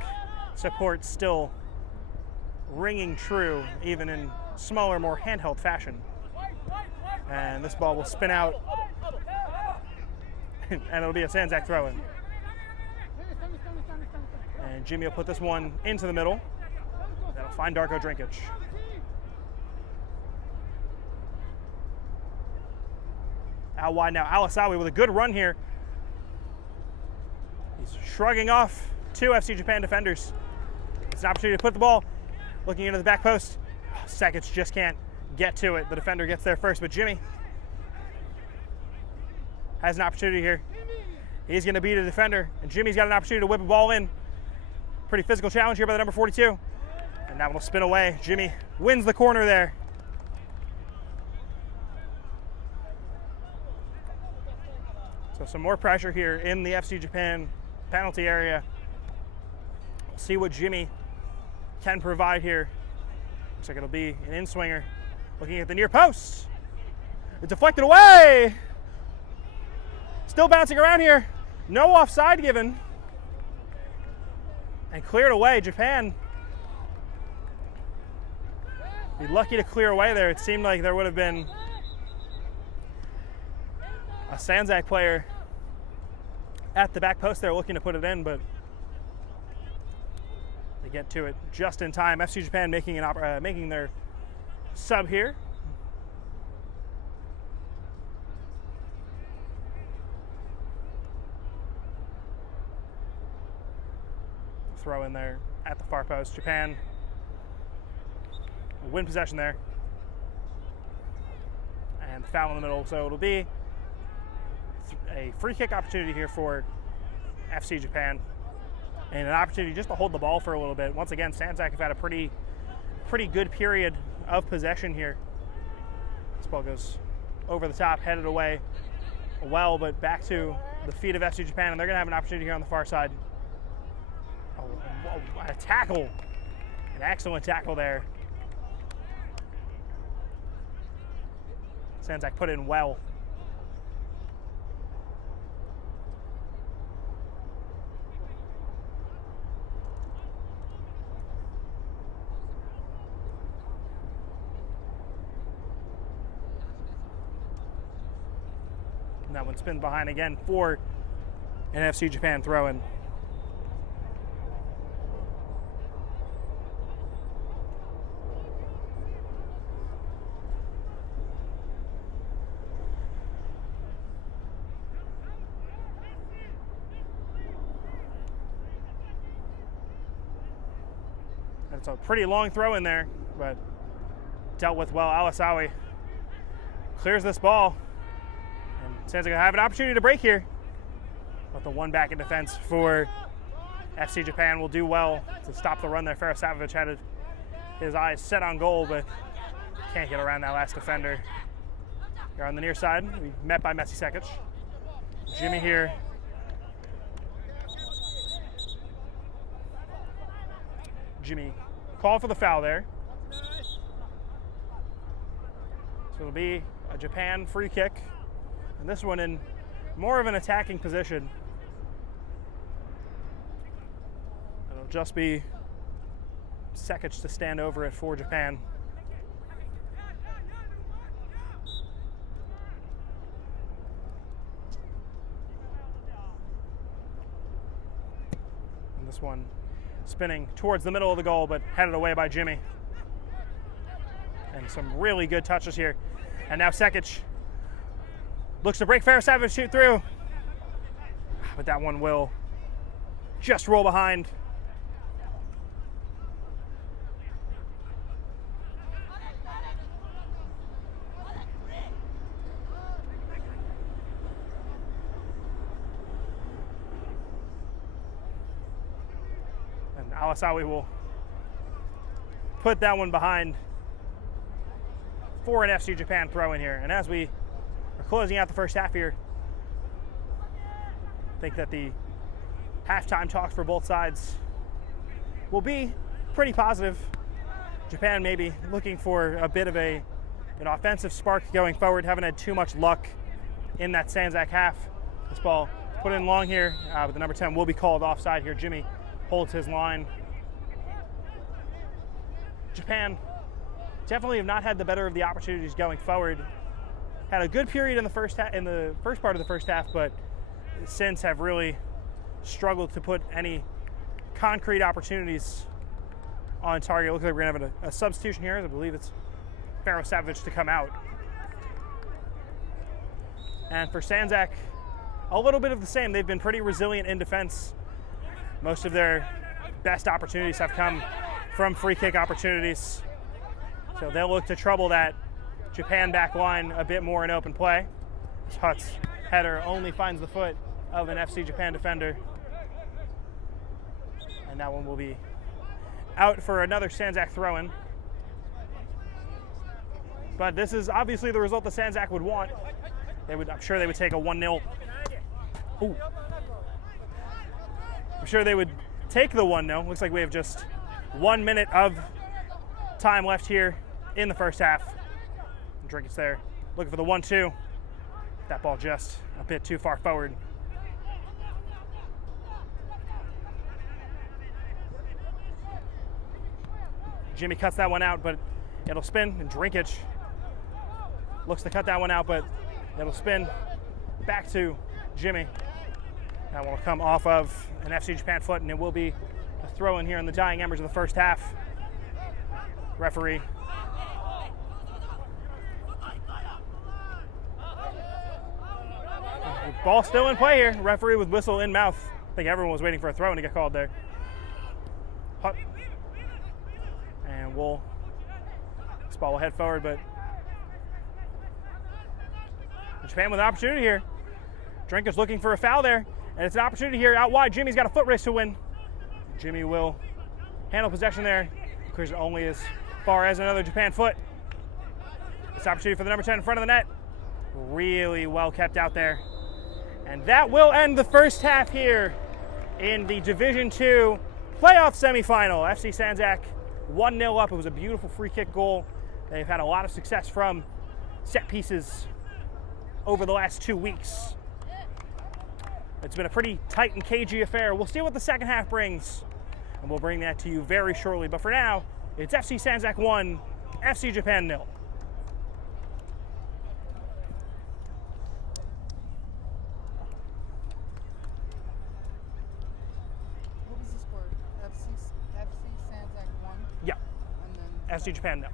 support still ringing true, even in smaller, more handheld fashion. And this ball will spin out, and it'll be a Sandzak throw-in. And Jimmy will put this one into the middle. That'll find Darko Drinkic. Out wide now, Alisawi with a good run here. He's shrugging off two FC Japan defenders. It's an opportunity to put the ball looking into the back post. Sekic just can't get to it. The defender gets there first, but Jimmy has an opportunity here. He's going to beat a defender, and Jimmy's got an opportunity to whip a ball in. Pretty physical challenge here by the number 42. And that one will spin away. Jimmy wins the corner there. So some more pressure here in the FC Japan penalty area. We'll see what Jimmy can provide here. Looks like it'll be an in-swinger. Looking at the near post. It's deflected away. Still bouncing around here. No offside given. And cleared away. Japan be lucky to clear away there. It seemed like there would have been a Sandzak player at the back post there looking to put it in, but they get to it just in time. FC Japan making their sub here. Throw in there at the far post. Japan will win possession there. And foul in the middle, so it'll be a free kick opportunity here for FC Japan, and an opportunity just to hold the ball for a little bit. Once again, Sandzak have had a pretty good period of possession here. This ball goes over the top, headed away well, but back to the feet of FC Japan, and they're going to have an opportunity here on the far side. Oh, a tackle, an excellent tackle there. Sandzak put in well. That one spins behind again for an FC Japan throw-in. It's a pretty long throw in there, but dealt with well. Alisawi clears this ball. Sandzak will have an opportunity to break here. But the one back in defense for FC Japan will do well to stop the run there. Farasavic had his eyes set on goal, but can't get around that last defender. Here on the near side, we met by Messi Sekic. Jimmy here. Jimmy called for the foul there. So it'll be a Japan free kick. And this one in more of an attacking position. It'll just be Sekic to stand over it for Japan. And this one spinning towards the middle of the goal, but headed away by Jimmy. And some really good touches here. And now Sekic looks to break Farasavic, shoot through. But that one will just roll behind. And Alisawi will put that one behind for an FC Japan throw in here. And as we are closing out the first half here, I think that the halftime talks for both sides will be pretty positive. Japan maybe looking for a bit of an offensive spark going forward. Haven't had too much luck in that Sandzak half. This ball put in long here, but the number 10 will be called offside here. Jimmy holds his line. Japan definitely have not had the better of the opportunities going forward. Had a good period in the first part of the first half, but since have really struggled to put any concrete opportunities on target. It looks like we're gonna have a substitution here. I believe it's Pharaoh Savage to come out. And for Sandzak, a little bit of the same. They've been pretty resilient in defense. Most of their best opportunities have come from free kick opportunities. So they'll look to trouble that Japan back line a bit more in open play. This Hutt's header only finds the foot of an FC Japan defender. And that one will be out for another Sandzak throw-in. But this is obviously the result that Sandzak would want. I'm sure they would take a 1-0. Ooh. I'm sure they would take the 1-0. Looks like we have just 1 minute of time left here in the first half. Drink's there, looking for the 1-2. That ball just a bit too far forward. Jimmy cuts that one out, but it'll spin, and Drinkage looks to cut that one out, but it'll spin back to Jimmy. That one will come off of an FC Japan foot, and it will be a throw in here in the dying embers of the first half. Referee ball still in play here. Referee with whistle in mouth. I think everyone was waiting for a throw in to get called there. Hutt. And this ball will head forward, but Japan with an opportunity here. Drink is looking for a foul there, and it's an opportunity here out wide. Jimmy's got a foot race to win. Jimmy will handle possession there. Clears it only as far as another Japan foot. This opportunity for the number 10 in front of the net. Really well kept out there. And that will end the first half here in the Division II playoff semifinal. FC Sandzak 1-0 up. It was a beautiful free kick goal. They've had a lot of success from set pieces over the last 2 weeks. It's been a pretty tight and cagey affair. We'll see what the second half brings, and we'll bring that to you very shortly. But for now, it's FC Sandzak 1, FC Japan 0. What was the score? FC Sandzak 1? Yeah. And then FC Japan 0.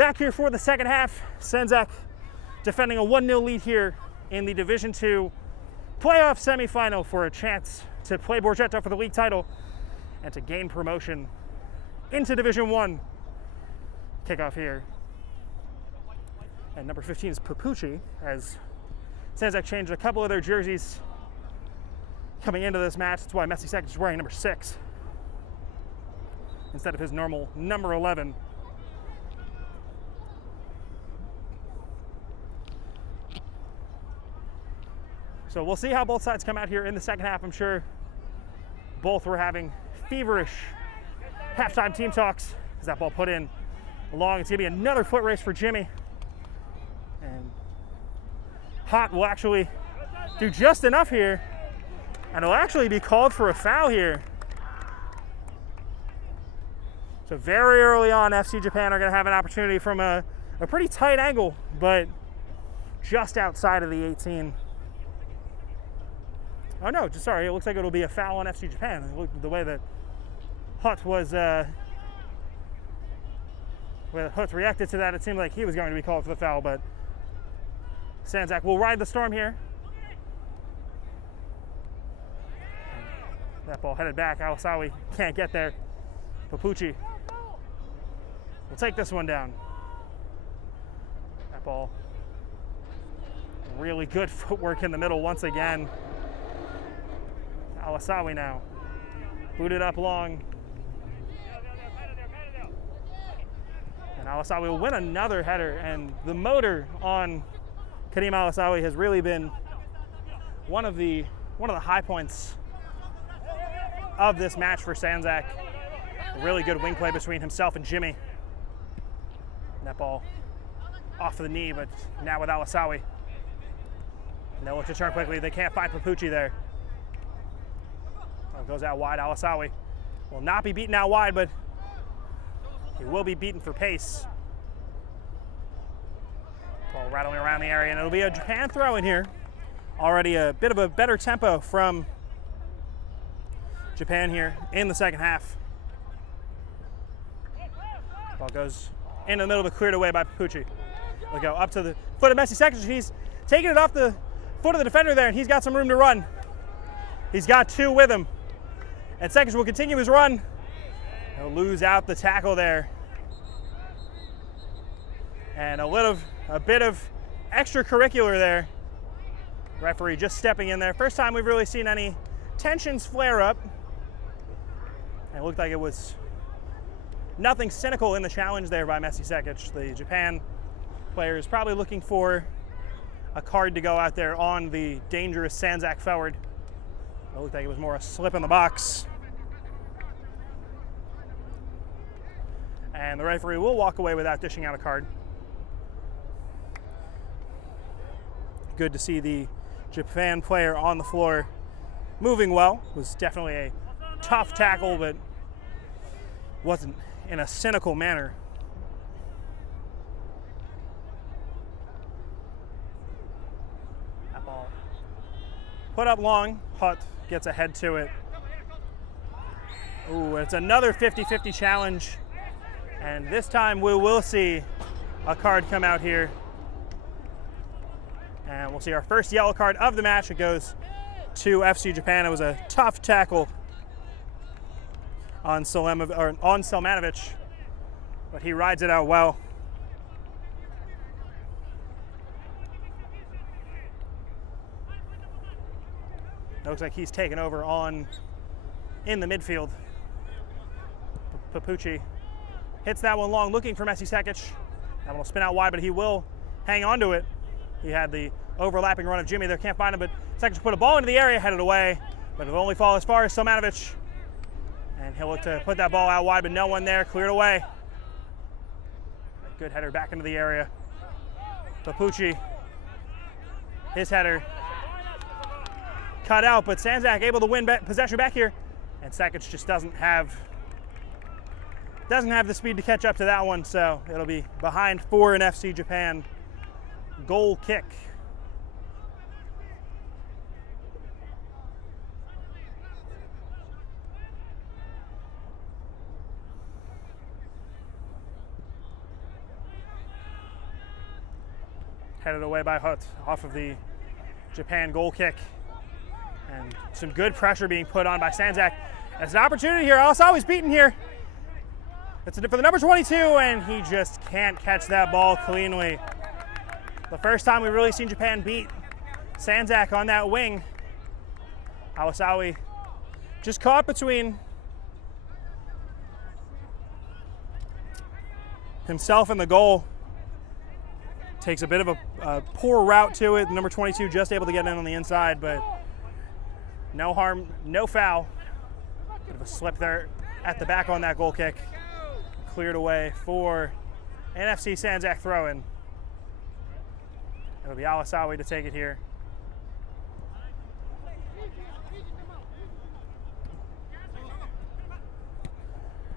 Back here for the second half. Sandzak defending a 1-0 lead here in the Division II playoff semifinal for a chance to play Borgetta for the league title and to gain promotion into Division I. Kickoff here. And number 15 is Papucci, as Sandzak changed a couple of their jerseys coming into this match. That's why Messi Sekic is wearing number 6 instead of his normal number 11. So we'll see how both sides come out here in the second half. I'm sure both were having feverish halftime team talks as that ball put in long. It's gonna be another foot race for Jimmy. And Hot will actually do just enough here, and it'll actually be called for a foul here. So very early on, FC Japan are gonna have an opportunity from a pretty tight angle, but just outside of the 18. Oh no, just sorry, it looks like it'll be a foul on FC Japan. The way that Hut was, when Hut reacted to that, it seemed like he was going to be called for the foul, but Sandzak will ride the storm here. That ball headed back, Alisawi can't get there. Papucci will take this one down. That ball, really good footwork in the middle once again. Alisawi now, booted up long. And Alisawi will win another header, and the motor on Karim Alisawi has really been one of the high points of this match for Sandzak. A really good wing play between himself and Jimmy. That ball off of the knee, but now with Alisawi. And they'll look to turn quickly. They can't find Papucci there. Oh, goes out wide. Alisawi will not be beaten out wide, but he will be beaten for pace. Ball rattling around the area, and it'll be a Japan throw in here. Already a bit of a better tempo from Japan here in the second half. Ball goes in the middle, but cleared away by Papucci. We'll go up to the foot of Messi Sekic. He's taking it off the foot of the defender there, and he's got some room to run. He's got 2 with him. And Sekic will continue his run. He'll lose out the tackle there. And a bit of extracurricular there. Referee just stepping in there. First time we've really seen any tensions flare up. And it looked like it was nothing cynical in the challenge there by Messi Sekic. The Japan player is probably looking for a card to go out there on the dangerous Sandzak forward. It looked like it was more a slip in the box. And the referee will walk away without dishing out a card. Good to see the Japan player on the floor moving well. It was definitely a tough tackle, but wasn't in a cynical manner. That ball put up long. Hut gets ahead to it. Ooh, it's another 50-50 challenge. And this time we will see a card come out here. And we'll see our first yellow card of the match. It goes to FC Japan. It was a tough tackle on Selmanovic, but he rides it out well. It looks like he's taken over in the midfield. Papucci hits that one long, looking for Messi Sekic. That one will spin out wide, but he will hang on to it. He had the overlapping run of Jimmy there, can't find him, but Sekic put a ball into the area, headed away, but it'll only fall as far as Selmanovic. And he'll look to put that ball out wide, but no one there, cleared away. A good header back into the area. Papucci, his header cut out, but Sandzak able to win possession back here, and Sekic just doesn't have the speed to catch up to that one, so it'll be behind for an FC Japan goal kick. headed away by Hut off of the Japan goal kick. And some good pressure being put on by Sandzak. It's an opportunity here. Alasawi's beaten here. It's for the number 22, and he just can't catch that ball cleanly. The first time we've really seen Japan beat Sandzak on that wing. Alasawi just caught between himself and the goal. Takes a bit of a poor route to it. Number 22 just able to get in on the inside, but no harm, no foul. Bit of a slip there at the back on that goal kick. Cleared away for an FC Sandzak throw-in. It'll be Alasawi to take it here.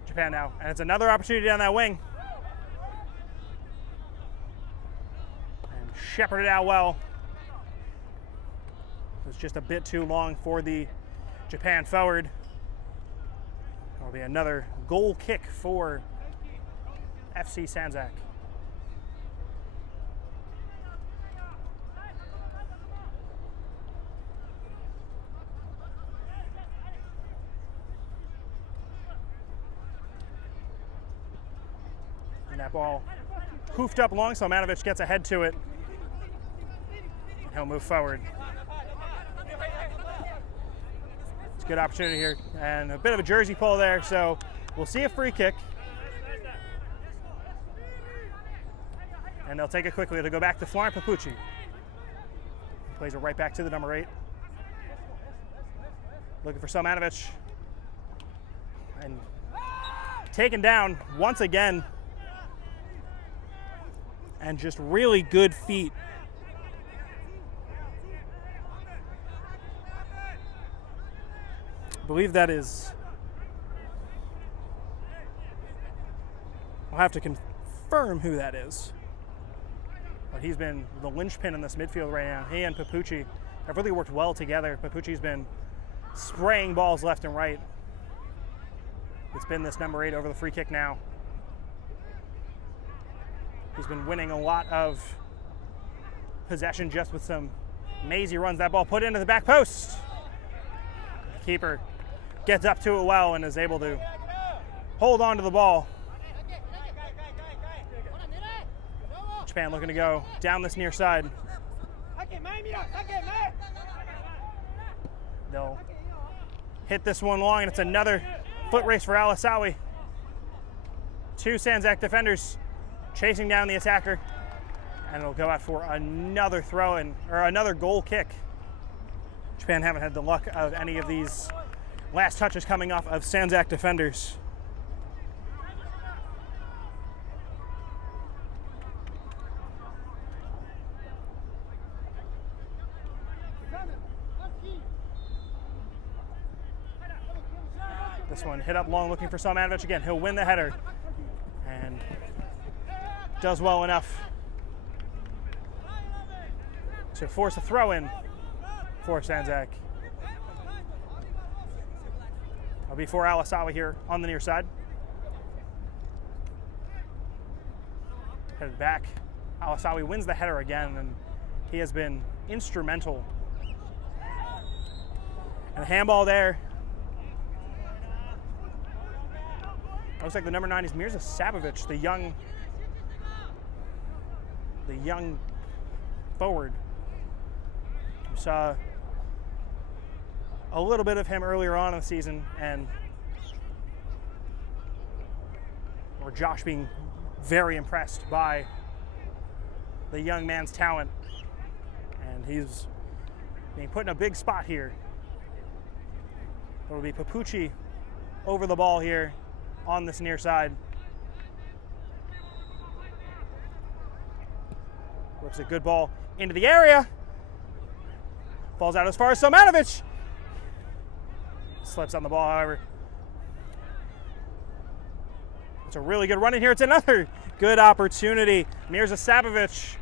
Japan now, and it's another opportunity down that wing. And shepherded out well. It was just a bit too long for the Japan forward. It'll be another goal kick for FC Sandzak. And that ball hoofed up long, so Manovic gets ahead to it. And he'll move forward. It's a good opportunity here. And a bit of a jersey pull there, so we'll see a free kick. And they'll take it quickly. They'll go back to Florent Papucci. Plays it right back to the number 8. Looking for Selmanovic. And taken down once again. And just really good feet. I believe that is... I'll have to confirm who that is. But he's been the linchpin in this midfield right now. He and Papucci have really worked well together. Papucci's been spraying balls left and right. It's been this number 8 over the free kick now. He's been winning a lot of possession just with some mazy runs. That ball put into the back post. The keeper gets up to it well and is able to hold on to the ball. Japan looking to go down this near side. They'll hit this one long, and it's another foot race for Alasawi. 2 Sandzak defenders chasing down the attacker, and it'll go out for another throw-in, or another goal kick. Japan haven't had the luck of any of these last touches coming off of Sandzak defenders. This one hit up long, looking for Selmanovic again. He'll win the header and does well enough to force a throw in for Sandzak. It'll be for Alasawi here on the near side. Headed back. Alasawi wins the header again, and he has been instrumental. And a handball there. Looks like the number 9 is Mirza Sabovic, the young forward. We saw a little bit of him earlier on in the season, or Josh being very impressed by the young man's talent, and he's being put in a big spot here. It'll be Papucci over the ball here on this near side. Whips a good ball into the area. Falls out as far as Selmanovic. Slips on the ball, however. It's a really good run in here. It's another good opportunity. Mirza Sabovic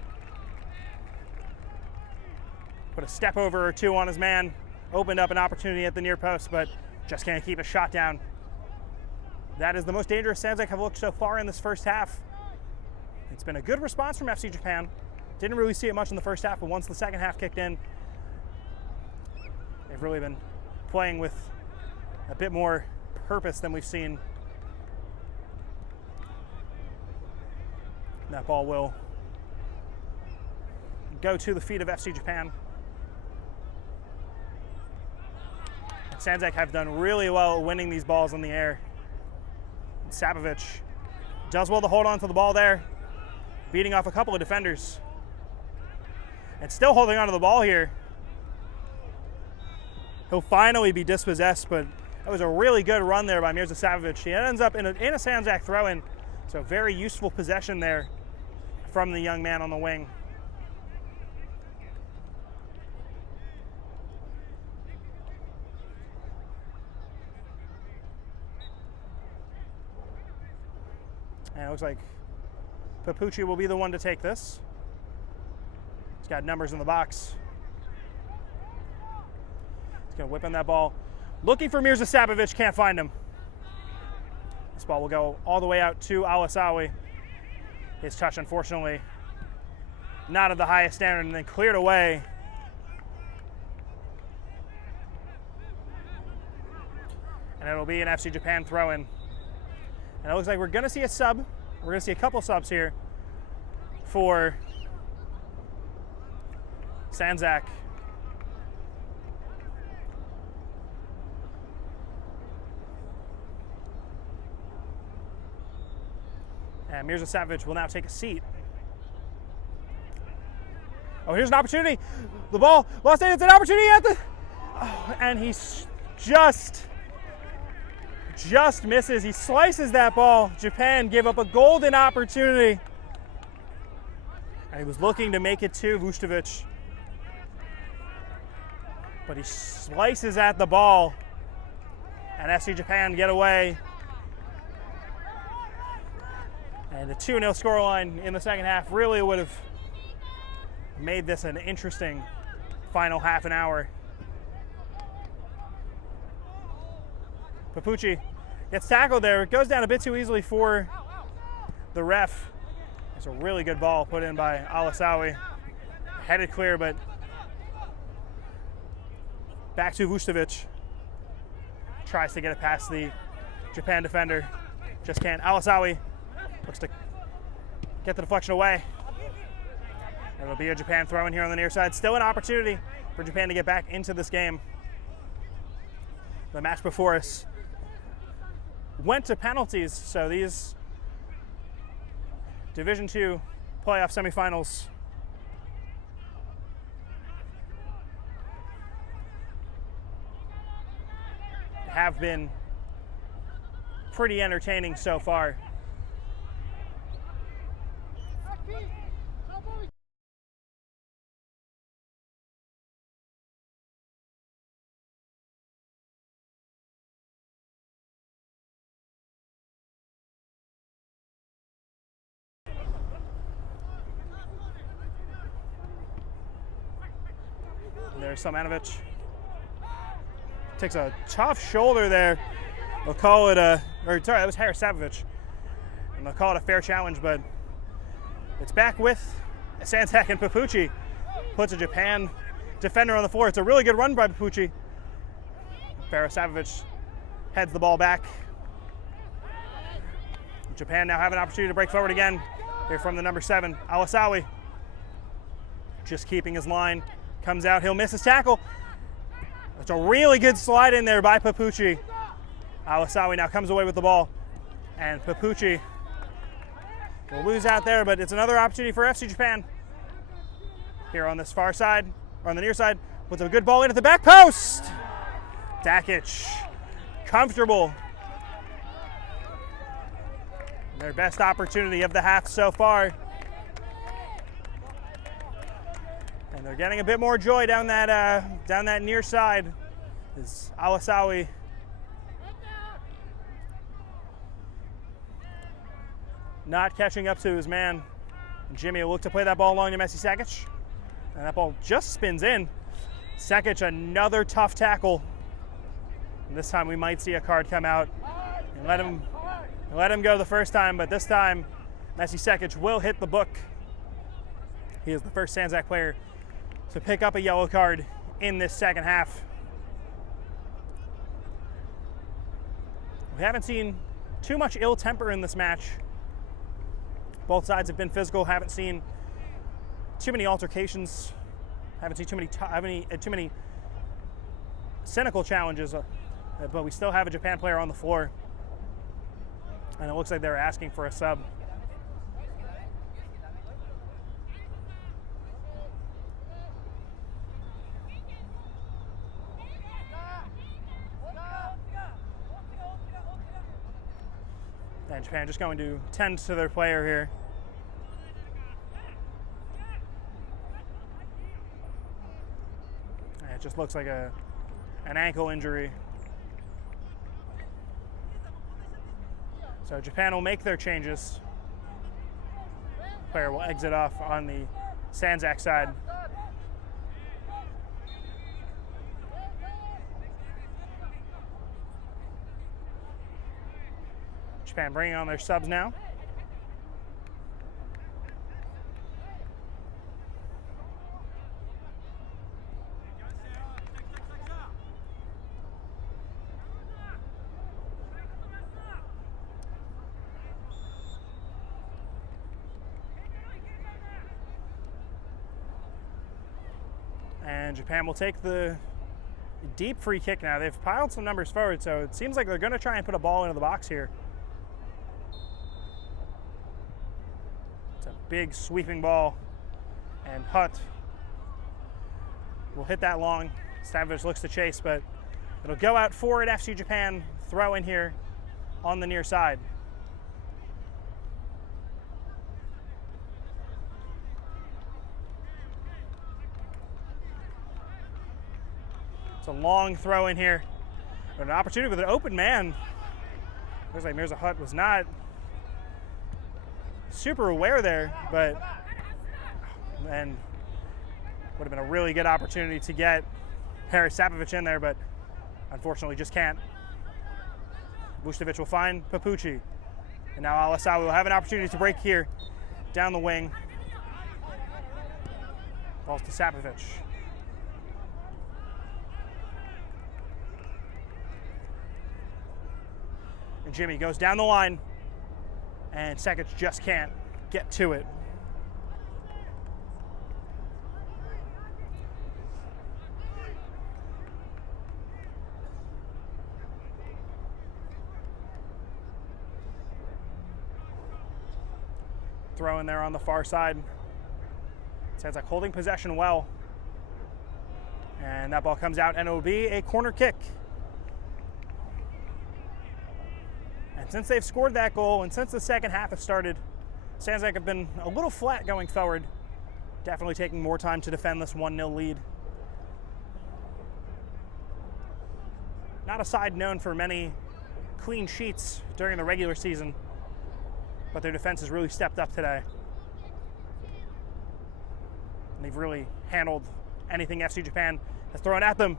put a step over or two on his man. Opened up an opportunity at the near post, but just can't keep a shot down. That is the most dangerous Sandzak have looked so far in this first half. It's been a good response from FC Japan. Didn't really see it much in the first half, but once the second half kicked in, they've really been playing with a bit more purpose than we've seen. That ball will go to the feet of FC Japan. And Sandzak have done really well winning these balls in the air. Sabovic does well to hold on to the ball there, beating off a couple of defenders. And still holding on to the ball here. He'll finally be dispossessed, but that was a really good run there by Mirza Sabovic. He ends up in a Sandzak throw-in, so very useful possession there from the young man on the wing. And it looks like Papucci will be the one to take this. He's got numbers in the box. He's going to whip in that ball. Looking for Mirza Sabovic, can't find him. This ball will go all the way out to Alasawi. His touch, unfortunately, not of the highest standard, and then cleared away. And it'll be an FC Japan throw-in. And it looks like we're going to see a sub. We're going to see a couple subs here for Sandzak. And Mirza Sabovic will now take a seat. Oh, here's an opportunity. The ball lost it. It's an opportunity at the... Oh, and he's just misses. He slices that ball. Japan gave up a golden opportunity. And he was looking to make it to Vucevic. But he slices at the ball. And FC Japan get away. And the 2-0 scoreline in the second half really would have made this an interesting final half an hour. Papucci gets tackled there. It goes down a bit too easily for the ref. It's a really good ball put in by Alasawi. Headed clear, but back to Vucevic. Tries to get it past the Japan defender. Just can't. Alasawi looks to get the deflection away. It'll be a Japan throw in here on the near side. Still an opportunity for Japan to get back into this game. The match before us went to penalties, so these Division II playoff semifinals have been pretty entertaining so far. There's Samanovic. Takes a tough shoulder there. They'll call it that was Harris Sabovic. And they'll call it a fair challenge, but it's back with Sandzak, and Papucci puts a Japan defender on the floor. It's a really good run by Papucci. Harris Sabovic heads the ball back. Japan now have an opportunity to break forward again. Here from the number 7, Alasawi. Just keeping his line. Comes out, he'll miss his tackle. It's a really good slide in there by Papucci. Alasawi now comes away with the ball. And Papucci will lose out there, but it's another opportunity for FC Japan. Here on this far side, or on the near side, puts a good ball in at the back post. Dakic, comfortable. Their best opportunity of the half so far. And they're getting a bit more joy down that near side. Is Alasawi not catching up to his man. Jimmy will look to play that ball along to Messi Sakic. And that ball just spins in. Sakic, another tough tackle. And this time we might see a card come out and let him go the first time, but this time Messi Sakic will hit the book. He is the first Sandzak player to pick up a yellow card in this second half. We haven't seen too much ill temper in this match. Both sides have been physical. Haven't seen too many altercations. Haven't seen too many cynical challenges. But we still have a Japan player on the floor, and it looks like they're asking for a sub. And Japan just going to tend to their player here. And it just looks like an ankle injury. So Japan will make their changes. Player will exit off on the Sandzak side. Japan bringing on their subs now. And Japan will take the deep free kick now. They've piled some numbers forward, so it seems like they're going to try and put a ball into the box here. It's a big sweeping ball, and Hutt will hit that long. Stavich looks to chase, but it'll go out forward. FC Japan throw in here on the near side. It's a long throw in here, but an opportunity with an open man. Looks like Mirza Hutt was not super aware there, but and would have been a really good opportunity to get Haris Sapovic in there, but unfortunately just can't. Vucevic will find Papucci, and now Alasawi will have an opportunity to break here down the wing. Falls to Sapovic. And Jimmy goes down the line, and Sekic just can't get to it. Throw in there on the far side. Sandzak holding possession well. And that ball comes out, and it will be a corner kick. And since they've scored that goal, and since the second half has started, Sandzak have been a little flat going forward. Definitely taking more time to defend this 1-0 lead. Not a side known for many clean sheets during the regular season, but their defense has really stepped up today. And they've really handled anything FC Japan has thrown at them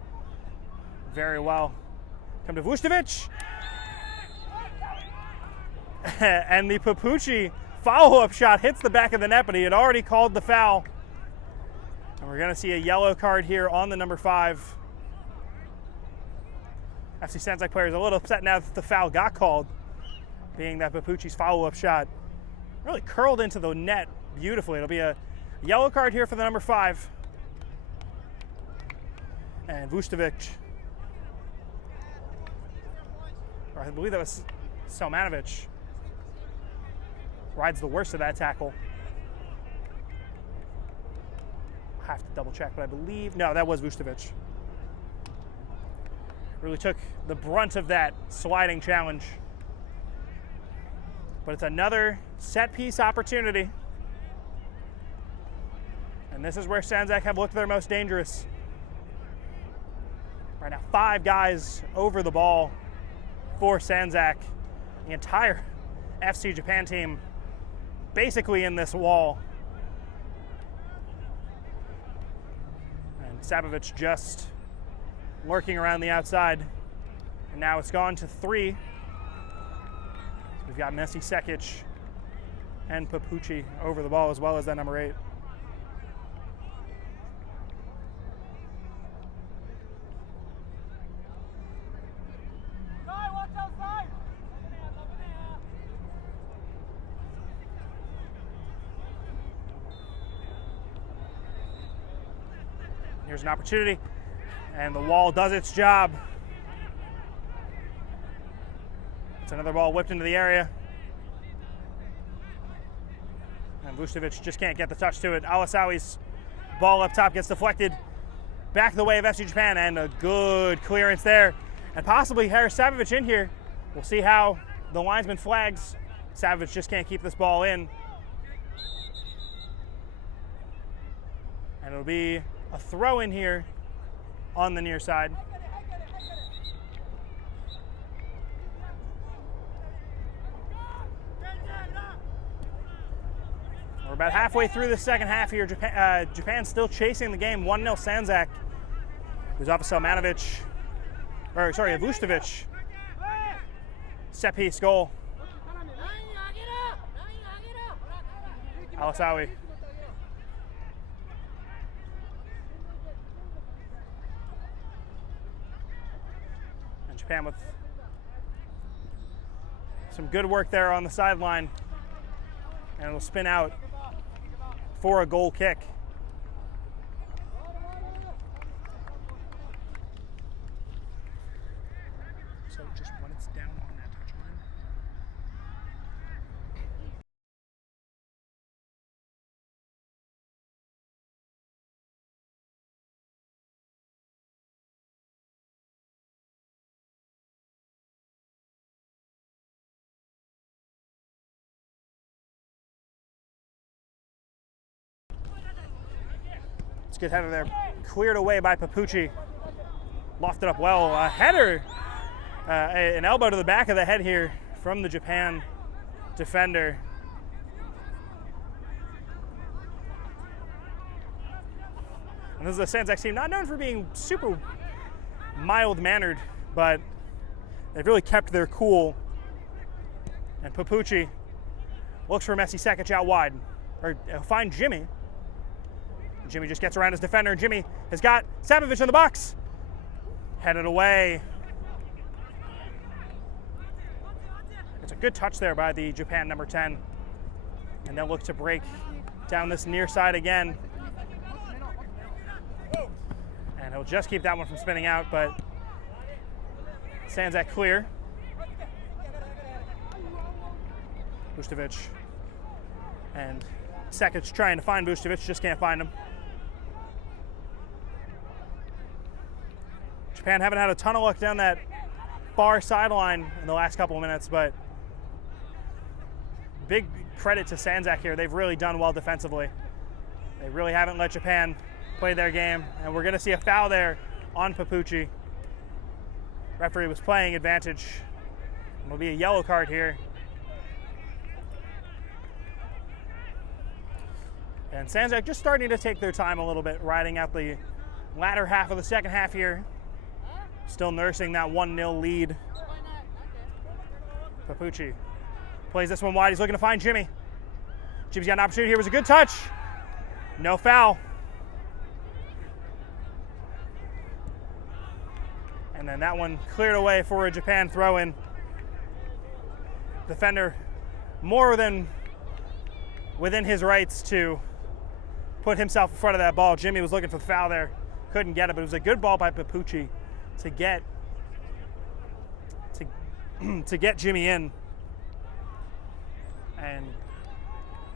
very well. Come to Vucevic. And the Papucci follow-up shot hits the back of the net, but he had already called the foul. And we're going to see a yellow card here on the number 5. FC Sandzak player is a little upset now that the foul got called, being that Papucci's follow-up shot really curled into the net beautifully. It'll be a yellow card here for the number 5. And Vucevic, or I believe that was Selmanovic, rides the worst of that tackle. I have to double check, but I believe, no, that was Vucevic. Really took the brunt of that sliding challenge. But it's another set piece opportunity. And this is where Sandzak have looked their most dangerous. Right now, 5 guys over the ball for Sandzak. The entire FC Japan team basically in this wall. And Sapovic just lurking around the outside. And now it's gone to 3. We've got Messi, Sekic, and Papucci over the ball, as well as that number 8. Here's an opportunity, and the wall does its job. It's another ball whipped into the area. And Vucevic just can't get the touch to it. Alasawi's ball up top gets deflected back the way of FC Japan, and a good clearance there. And possibly Haris Savovic in here. We'll see how the linesman flags. Savovic just can't keep this ball in. And it'll be a throw in here on the near side. We're about halfway through the second half here. Japan's still chasing the game. 1-0 Sandzak. There's Vucevic. Set piece goal. Alasawi. And Japan with some good work there on the sideline. And it'll spin out for a goal kick. So just when it's down on that touchline. It's a good header there. Cleared away by Papucci. Lofted up well. A header. An elbow to the back of the head here from the Japan defender. And this is a Sandzak team not known for being super mild-mannered, but they've really kept their cool. And Papucci looks for Messi Sekic out wide. Or find Jimmy. Jimmy just gets around his defender. Jimmy has got Savovic in the box. Headed away. It's a good touch there by the Japan number 10. And they'll look to break down this near side again. And he'll just keep that one from spinning out, but Sandzak clear. Vucevic. And Sekic trying to find Vucevic, just can't find him. Japan haven't had a ton of luck down that far sideline in the last couple of minutes, but big credit to Sandzak here. They've really done well defensively. They really haven't let Japan play their game, and we're going to see a foul there on Papucci. Referee was playing advantage. It'll be a yellow card here. And Sandzak just starting to take their time a little bit, riding out the latter half of the second half here. Still nursing that 1-0 lead. Papucci plays this one wide. He's looking to find Jimmy. Jimmy's got an opportunity here. It was a good touch. No foul. And then that one cleared away for a Japan throw-in. Defender more than within his rights to put himself in front of that ball. Jimmy was looking for the foul there. Couldn't get it, but it was a good ball by Papucci to get Jimmy in. And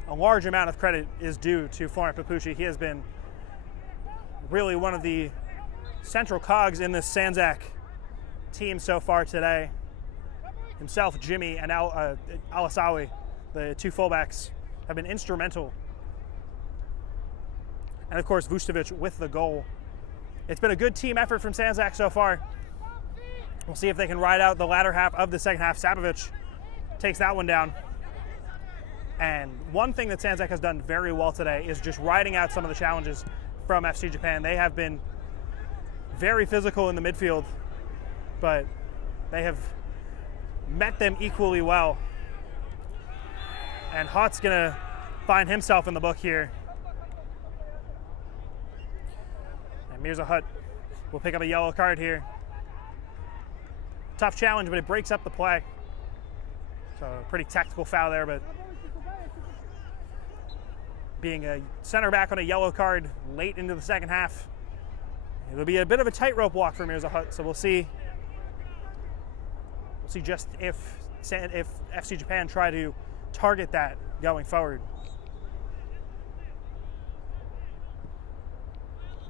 a large amount of credit is due to Florent Papucci. He has been really one of the central cogs in this Sandzak team so far today. Himself, Jimmy, and Alasawi, the two fullbacks, have been instrumental. And of course, Vucevic with the goal. It's been a good team effort from Sandzak so far. We'll see if they can ride out the latter half of the second half. Savovic takes that one down. And one thing that Sandzak has done very well today is just riding out some of the challenges from FC Japan. They have been very physical in the midfield, but they have met them equally well. And Hutt's gonna find himself in the book here. And Mirza Hutt will pick up a yellow card here. Tough challenge, but it breaks up the play. So pretty tactical foul there, but being a center back on a yellow card late into the second half It'll be a bit of a tightrope walk for Mirza Hut, so we'll see. We'll see just if FC Japan try to target that going forward.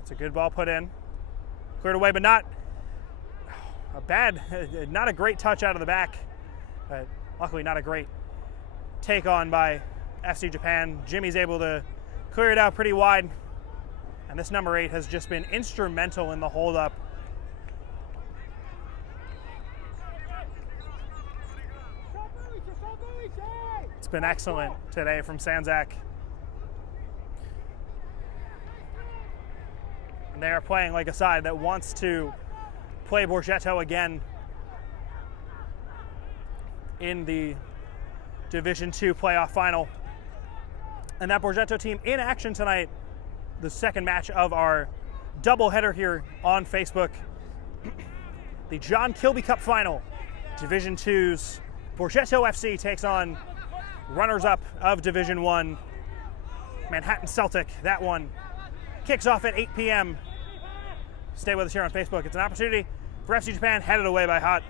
It's a good ball put in, cleared away, but not a great touch out of the back. But luckily, not a great take on by FC Japan. Jimmy's able to clear it out pretty wide. And this number 8 has just been instrumental in the hold-up. It's been excellent today from Sandzak. And they are playing like a side that wants to play Borgetto again in the Division II playoff final. And that Borgetto team in action tonight, the second match of our doubleheader here on Facebook. The John Kilby Cup final. Division II's Borgetto FC takes on runners-up of Division I, Manhattan Celtic. That one kicks off at 8 p.m. Stay with us here on Facebook. It's an opportunity for FC Japan, headed away by Hut.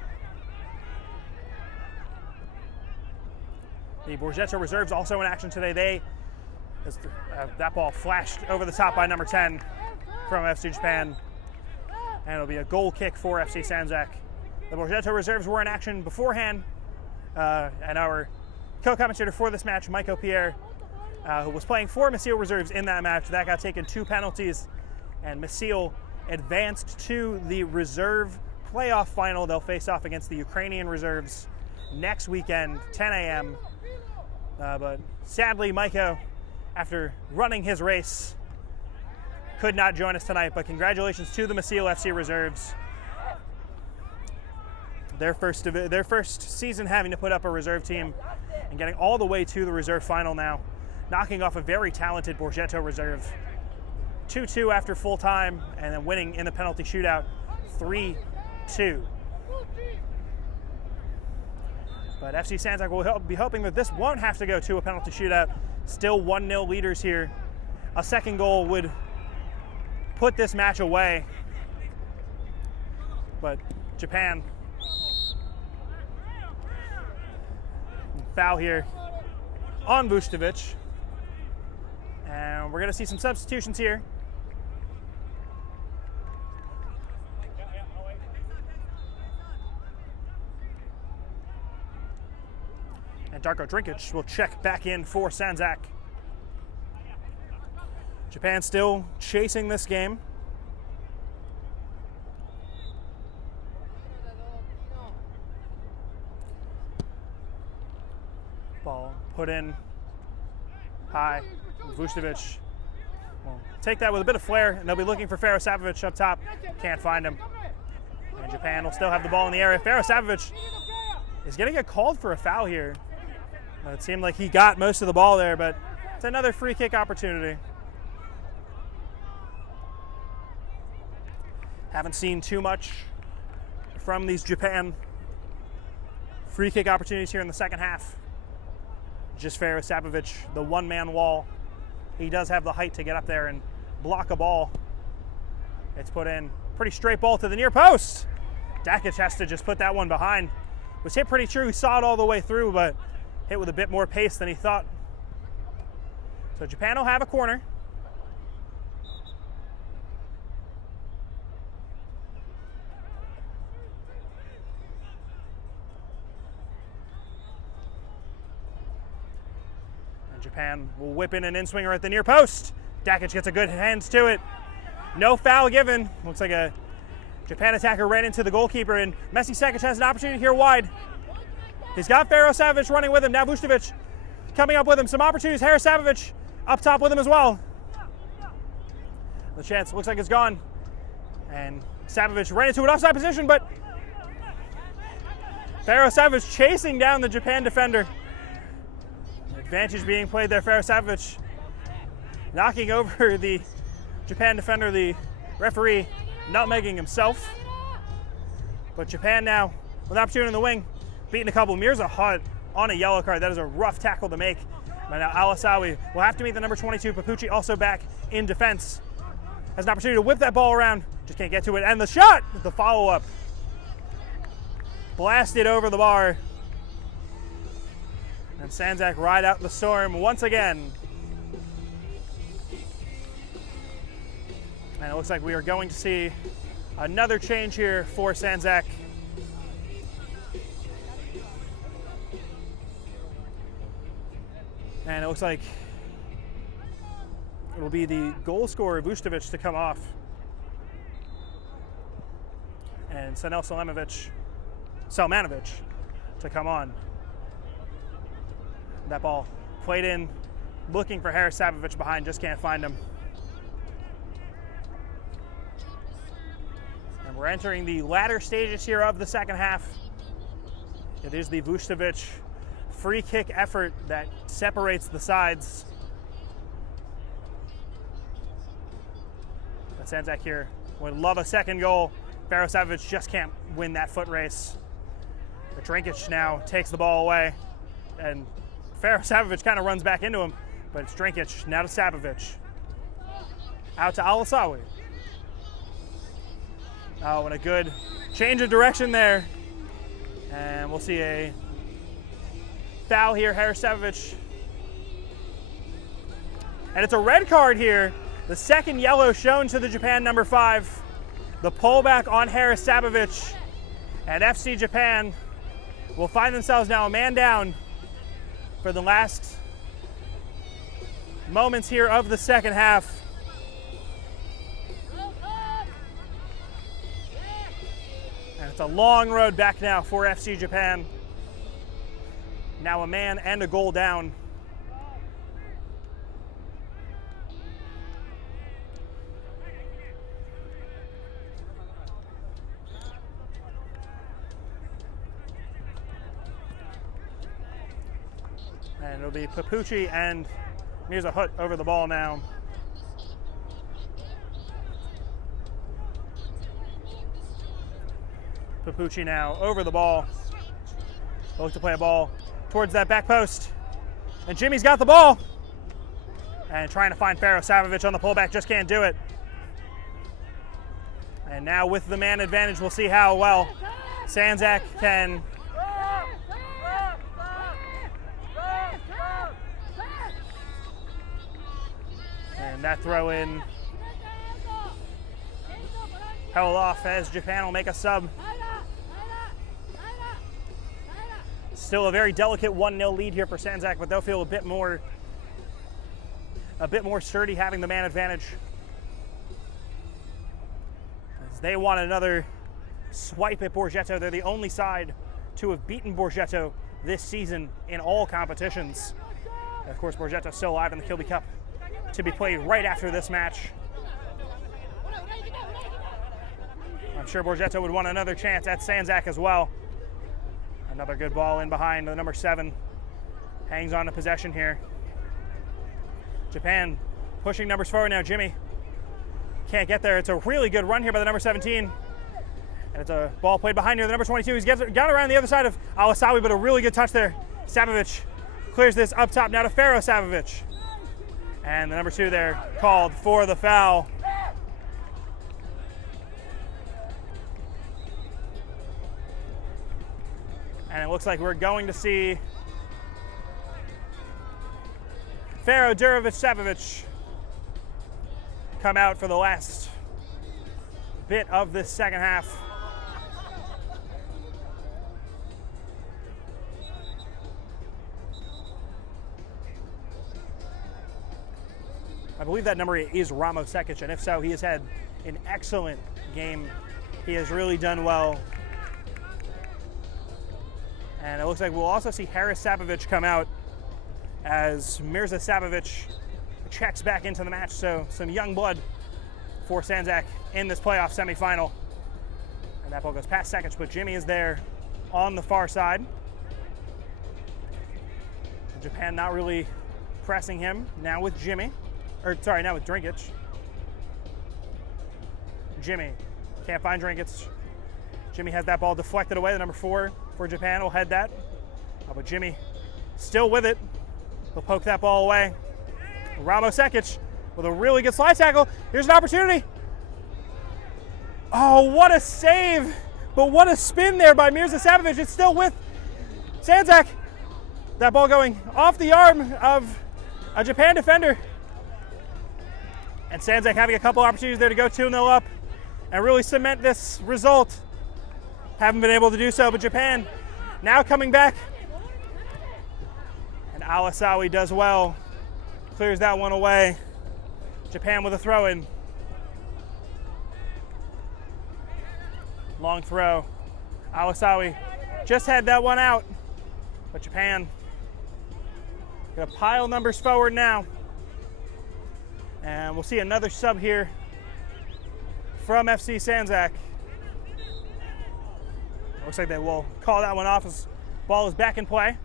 The Borgetto reserves also in action today. That ball flashed over the top by number 10 from FC Japan. And it'll be a goal kick for FC Sandzak. The Borgetto reserves were in action beforehand. And our co-commentator for this match, Mike O'Pierre, who was playing for Masil reserves in that match, that got taken 2 penalties. And Masil advanced to the reserve playoff final. They'll face off against the Ukrainian reserves next weekend, 10 a.m. But sadly, Maiko, after running his race, could not join us tonight, but congratulations to the Masil FC reserves. Their first season having to put up a reserve team and getting all the way to the reserve final now, knocking off a very talented Borgetto reserve. 2-2 after full time, and then winning in the penalty shootout 3-2. But FC Sandzak will be hoping that this won't have to go to a penalty shootout. Still 1-0 leaders here. A second goal would put this match away. But Japan, foul here on Vucevic. And we're going to see some substitutions here. And Darko Drinkic will check back in for Sandzak. Japan still chasing this game. Ball put in high. Vucevic will take that with a bit of flair, and they'll be looking for Faro Savovic up top. Can't find him. And Japan will still have the ball in the area. Faro Savovic is going to get called for a foul here. It seemed like he got most of the ball there, but it's another free kick opportunity. Haven't seen too much from these Japan free kick opportunities here in the second half. Just Faro Savovic, the one-man wall. He does have the height to get up there and block a ball. It's put in. Pretty straight ball to the near post. Dakic has to just put that one behind. Was hit pretty true. He saw it all the way through, but hit with a bit more pace than he thought. So Japan will have a corner. And Japan will whip in an in-swinger at the near post. Dakic gets a good hands to it. No foul given. Looks like a Japan attacker ran into the goalkeeper, and Messi Sekic has an opportunity here wide. He's got Faro Savovic running with him. Now Vucevic coming up with him. Some opportunities. Faro Savovic up top with him as well. The chance looks like it's gone. And Savovic ran into an offside position, but Faro Savovic chasing down the Japan defender. Advantage being played there. Faro Savovic knocking over the Japan defender, the referee nutmegging himself. But Japan now with an opportunity in the wing, beating a couple. Mirza Hut on a yellow card. That is a rough tackle to make. But now Alasawi will have to meet the number 22. Papucci also back in defense. Has an opportunity to whip that ball around. Just can't get to it. And the shot, the follow-up. Blasted over the bar. And Sandzak ride out the storm once again. And it looks like we are going to see another change here for Sandzak. And it looks like it'll be the goal scorer, Vucevic, to come off. And Sanel Selmanovic to come on. That ball played in, looking for Harris-Savovich behind, just can't find him. And we're entering the latter stages here of the second half. It is the Vucevic free kick effort that separates the sides. But Sandzak here would love a second goal. Harris-Savovich just can't win that foot race. But Drinkic now takes the ball away, and Harris-Savovich kind of runs back into him, but it's Drinkic now to Savovich. Out to Alasawi. Oh, and a good change of direction there. And we'll see a foul here, Harris-Savovich. And it's a red card here. The second yellow shown to the Japan number 5. The pullback on Harris-Savovich. And FC Japan will find themselves now a man down for the last moments here of the second half. And it's a long road back now for FC Japan. Now a man and a goal down. And it'll be Papucci and Mirza Hut over the ball now. Papucci now over the ball. Look to play a ball towards that back post. And Jimmy's got the ball. And trying to find Harris-Savovich on the pullback, just can't do it. And now with the man advantage, we'll see how well Sandzak can and that throw in held off as Japan will make a sub. Still a very delicate 1-0 lead here for Sandzak, but they'll feel a bit more sturdy having the man advantage. As they want another swipe at Borgetto. They're the only side to have beaten Borgetto this season in all competitions. And of course, Borgetto still alive in the Kilby Cup to be played right after this match. I'm sure Borgetto would want another chance at Sandzak as well. Another good ball in behind the number 7. Hangs on to possession here. Japan pushing numbers forward now. Jimmy can't get there. It's a really good run here by the number 17. And it's a ball played behind here, the number 22. He's got around the other side of Alasawi, but a really good touch there. Savovich clears this up top now to Harris-Savovich. And the number 2 there called for the foul. And it looks like we're going to see Faro Durovic-Savovich come out for the last bit of this second half. I believe that number is Ramo Sekic, and if so, he has had an excellent game. He has really done well. And it looks like we'll also see Harris-Savovich come out as Mirza Savovich checks back into the match. So some young blood for Sandzak in this playoff semifinal. And that ball goes past Sekic, but Jimmy is there on the far side. Japan not really pressing him now with Jimmy. Now with Drinkic. Jimmy can't find Drinkic. Jimmy has that ball deflected away. The number 4 for Japan will head that. But Jimmy still with it. He'll poke that ball away. Ramo Sekic with a really good slide tackle. Here's an opportunity. Oh, what a save! But what a spin there by Mirza Savovic. It's still with Sandzak. That ball going off the arm of a Japan defender. And Sandzak having a couple opportunities there to go 2-0 up and really cement this result. Haven't been able to do so, but Japan now coming back. And Alasawi does well. Clears that one away. Japan with a throw-in. Long throw. Alasawi just had that one out. But Japan gonna pile numbers forward now. And we'll see another sub here from FC Sandzak. Looks like they will call that one off as ball is back in play.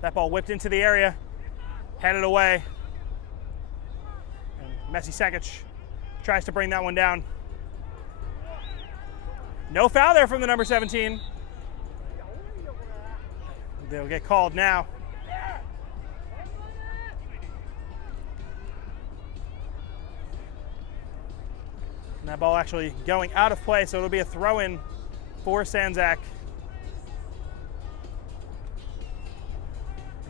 That ball whipped into the area, headed away. And Messi Sekic tries to bring that one down. No foul there from the number 17. They'll get called now. And that ball actually going out of play, so it'll be a throw-in for Sandzak.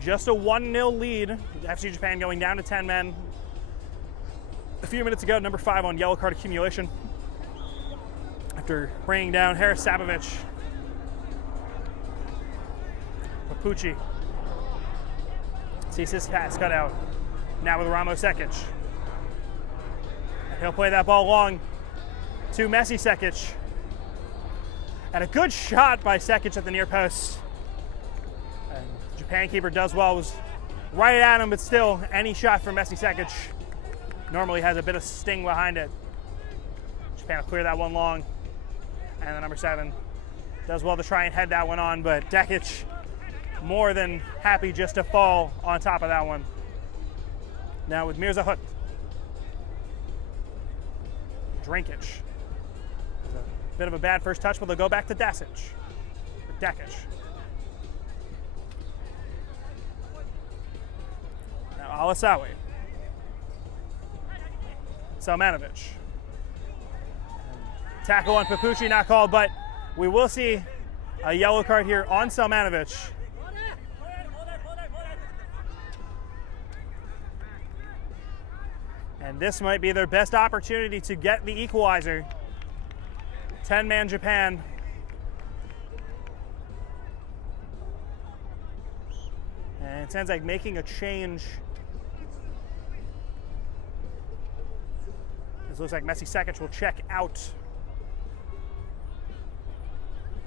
Just a 1-0 lead. FC Japan going down to 10 men. A few minutes ago, number 5 on yellow card accumulation after bringing down Haris Sabovic. Papucci sees his pass cut out. Now with Ramos Sekic. He'll play that ball long to Messi Sekic. And a good shot by Sekic at the near post. And Japan keeper does well, was right at him, but still, any shot from Messi Sekic normally has a bit of sting behind it. Japan will clear that one long. And the number 7 does well to try and head that one on, but Dekic more than happy just to fall on top of that one. Now with Mirza Hut. Drinkic. A bit of a bad first touch, but they'll go back to Dasic. Or Dekic. Now Alasawi. Salmanovic. Tackle on Papucci, not called, but we will see a yellow card here on Salmanovic. And this might be their best opportunity to get the equalizer. 10-man Japan. And it sounds like making a change. This looks like Messi Sekic will check out.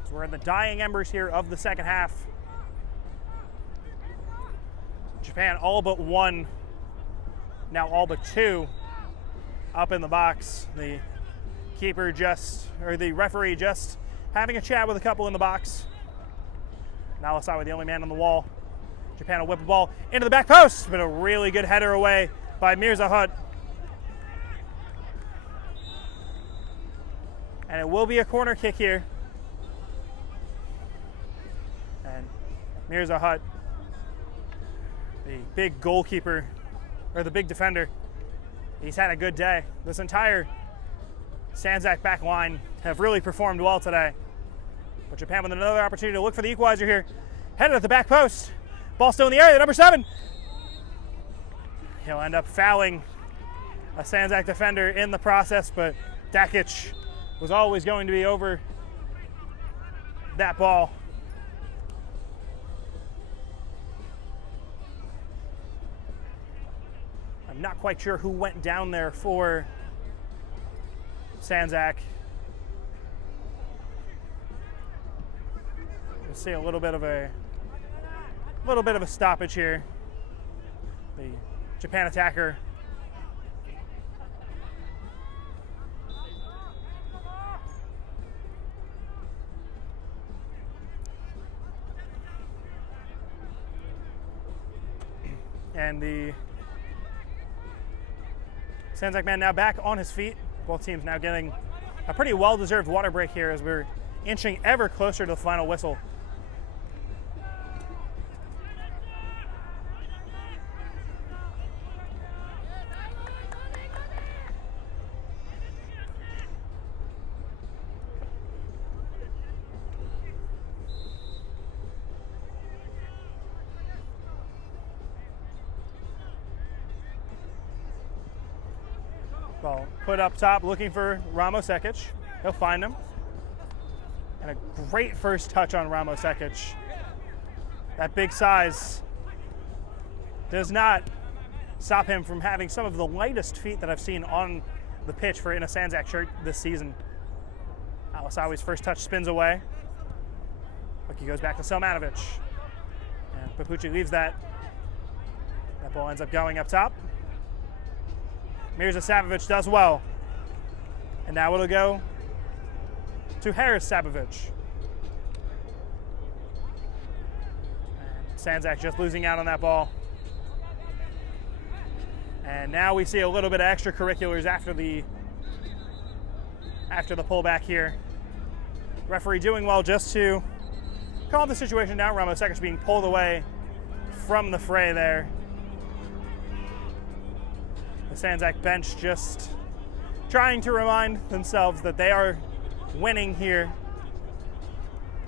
So we're in the dying embers here of the second half. Japan all but one. Now all but 2 up in the box. The the referee just having a chat with a couple in the box. Nalasawa, the only man on the wall. Japan will whip the ball into the back post, but a really good header away by Mirza Hut. And it will be a corner kick here. And Mirza Hut, the big goalkeeper, or the big defender, he's had a good day. This entire Sandzak back line have really performed well today. But Japan with another opportunity to look for the equalizer here. Headed at the back post. Ball still in the area, number 7. He'll end up fouling a Sandzak defender in the process, but Dekic was always going to be over that ball. I'm not quite sure who went down there for Sandzak. We'll see a little bit of a stoppage here. The Japan attacker and the Sandzak man now back on his feet. Both teams now getting a pretty well-deserved water break here as we're inching ever closer to the final whistle. Ball put up top, looking for Ramos Sekic. He'll find him. And a great first touch on Ramos Sekic. That big size does not stop him from having some of the lightest feet that I've seen on the pitch for in a Sandzak shirt this season. Alisawi's first touch spins away. He goes back to Selmanovic. And Papucci leaves that. That ball ends up going up top. Mirza Sabovic does well. And now it'll go to Harris Sabovic. And Sandzak just losing out on that ball. And now we see a little bit of extracurriculars after the pullback here. Referee doing well just to calm the situation down. Ramos Sekic being pulled away from the fray there. The Sandzak bench just trying to remind themselves that they are winning here.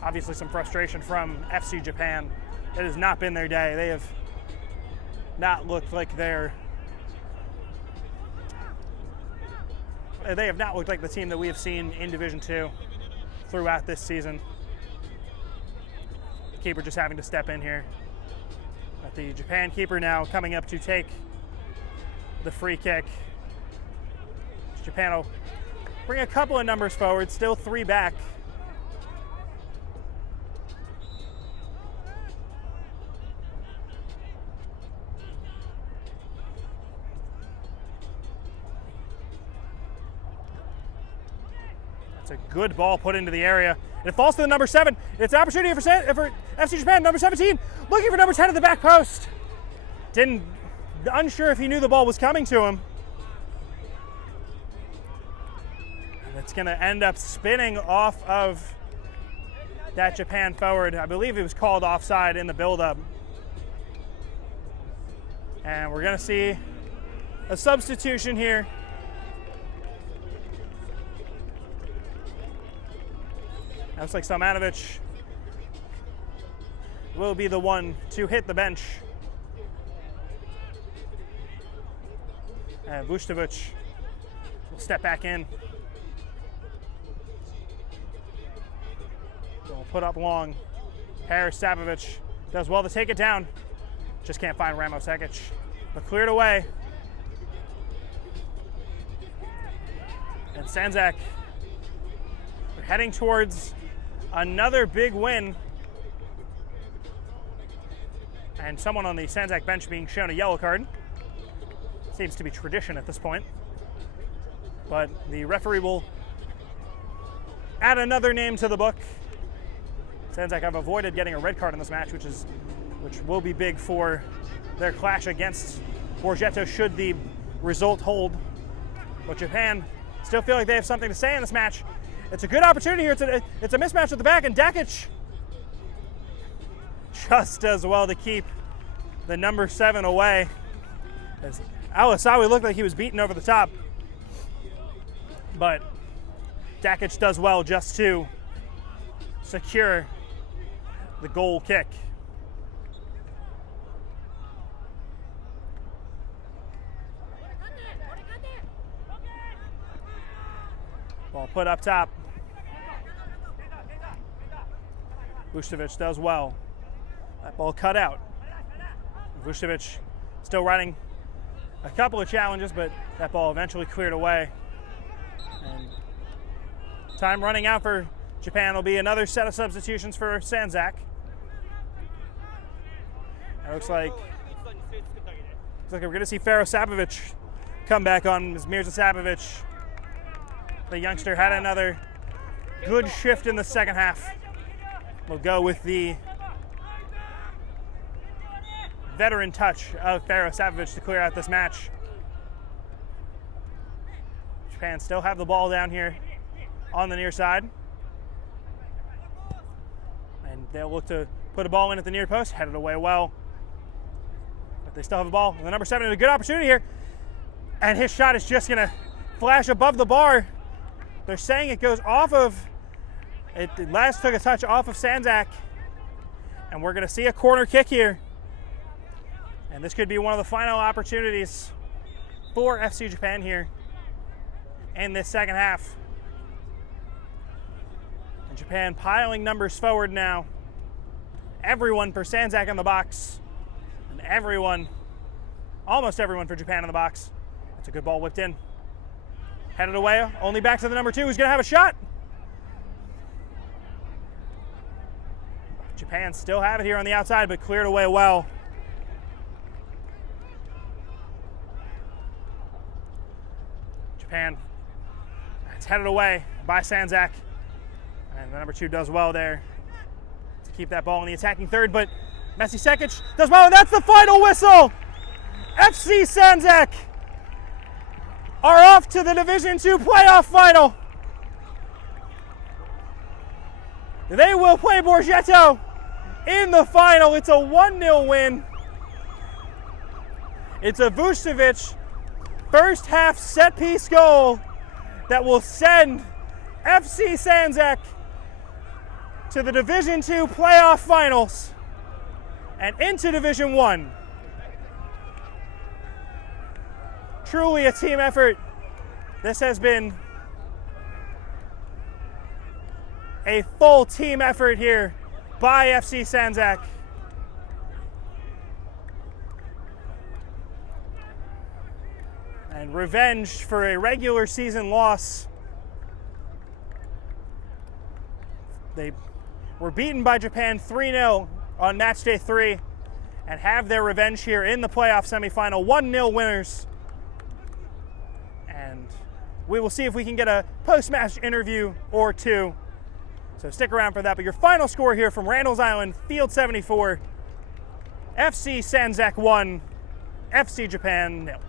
Obviously some frustration from FC Japan. It has not been their day. They have not looked like the team that we have seen in Division 2 throughout this season. The keeper just having to step in here. But the Japan keeper now coming up to take the free kick. Japan will bring a couple of numbers forward, still 3 back. It's a good ball put into the area. It falls to the number 7. It's an opportunity for FC Japan, number 17, looking for number 10 at the back post. Unsure if he knew the ball was coming to him. And it's going to end up spinning off of that Japan forward. I believe it was called offside in the buildup. And we're going to see a substitution here. Looks like Selmanovic will be the one to hit the bench. And Vucevic will step back in. We'll put up long. Harris Sabovic does well to take it down. Just can't find Ramos Sekic. But cleared away. And Sandzak are heading towards another big win. And someone on the Sandzak bench being shown a yellow card. Seems to be tradition at this point. But the referee will add another name to the book. Sandzak have avoided getting a red card in this match, which will be big for their clash against Borgetto should the result hold. But Japan still feel like they have something to say in this match. It's a good opportunity here. It's a mismatch at the back, and Dakic just does well to keep the number 7 away. As Alisawi looked like he was beaten over the top, but Dakic does well just to secure the goal kick. Ball put up top. Vucevic does well. That ball cut out. Vucevic still running a couple of challenges, but that ball eventually cleared away. And time running out for Japan. Will be another set of substitutions for Sandzak. It looks like we're going to see Faro Sabovic come back on. Mirza Sabovic, the youngster, had another good shift in the second half. We'll go with the veteran touch of Faro Sabovic to clear out this match. Japan still have the ball down here on the near side. And they'll look to put a ball in at the near post, headed away well. But they still have the ball. And the number 7 had a good opportunity here. And his shot is just gonna flash above the bar. They're saying it goes off of, it last took a touch off of Sandzak. And we're gonna see a corner kick here. And this could be one of the final opportunities for FC Japan here in this second half. And Japan piling numbers forward now. Everyone for Sandzak in the box. And everyone, almost everyone for Japan in the box. That's a good ball whipped in. Headed away, only back to the number 2 who's going to have a shot. Japan still have it here on the outside, but cleared away well. Japan, it's headed away by Sandzak. And the number 2 does well there to keep that ball in the attacking third, but Messi Sekic does well, and that's the final whistle! FC Sandzak are off to the Division II playoff final. They will play Borgetto in the final. It's a 1-0 win. It's a Vucevic first half set piece goal that will send FC Sandzak to the Division II playoff finals and into Division I. Truly a team effort. This has been a full team effort here by FC Sandzak. And revenge for a regular season loss. They were beaten by Japan 3-0 on match day 3 and have their revenge here in the playoff semifinal. 1-0 winners. And we will see if we can get a post-match interview or two. So stick around for that. But your final score here from Randall's Island, Field 74, FC Sandzak 1, FC Japan 0.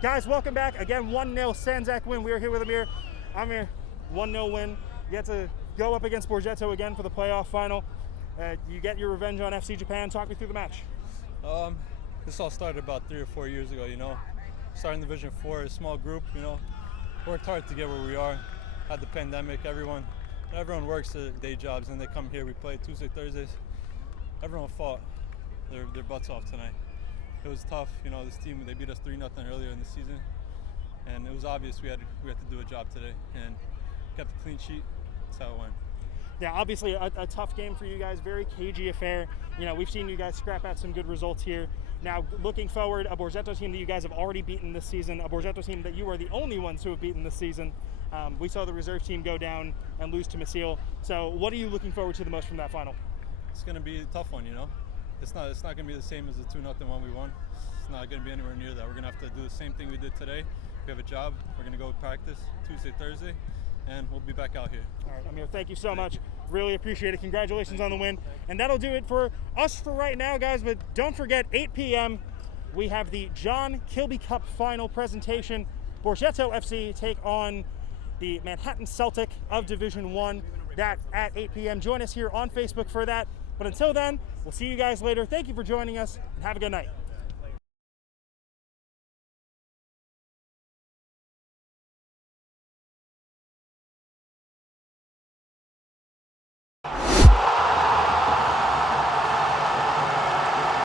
Guys, welcome back. Again, 1-0 Sandzak win. We're here with Amir. Amir, 1-0 win. You get to go up against Borgetto again for the playoff final. You get your revenge on FC Japan. Talk me through the match. This all started about 3 or 4 years ago, Starting Division 4, a small group, Worked hard to get where we are. Had the pandemic, everyone works at day jobs and they come here, we play Tuesday, Thursdays. Everyone fought their butts off tonight. It was tough, this team, they beat us 3-0 earlier in the season. And it was obvious we had to do a job today and kept a clean sheet. That's how it went. Yeah, obviously a tough game for you guys, very cagey affair. We've seen you guys scrap out some good results here. Now, looking forward, a Borgetto team that you guys have already beaten this season, a Borgetto team that you are the only ones who have beaten this season. We saw the reserve team go down and lose to Masil. So what are you looking forward to the most from that final? It's going to be a tough one, It's not going to be the same as the 2-0 one we won. It's not going to be anywhere near that. We're going to have to do the same thing we did today. We have a job. We're going to go practice Tuesday, Thursday, and we'll be back out here. All right, Amir, thank you so much. Really appreciate it. Congratulations on the win. And that'll do it for us for right now, guys. But don't forget, 8 p.m., we have the John Kilby Cup final presentation. Borgetto FC take on the Manhattan Celtic of Division 1. That at 8 p.m. Join us here on Facebook for that. But until then, we'll see you guys later. Thank you for joining us, and have a good night.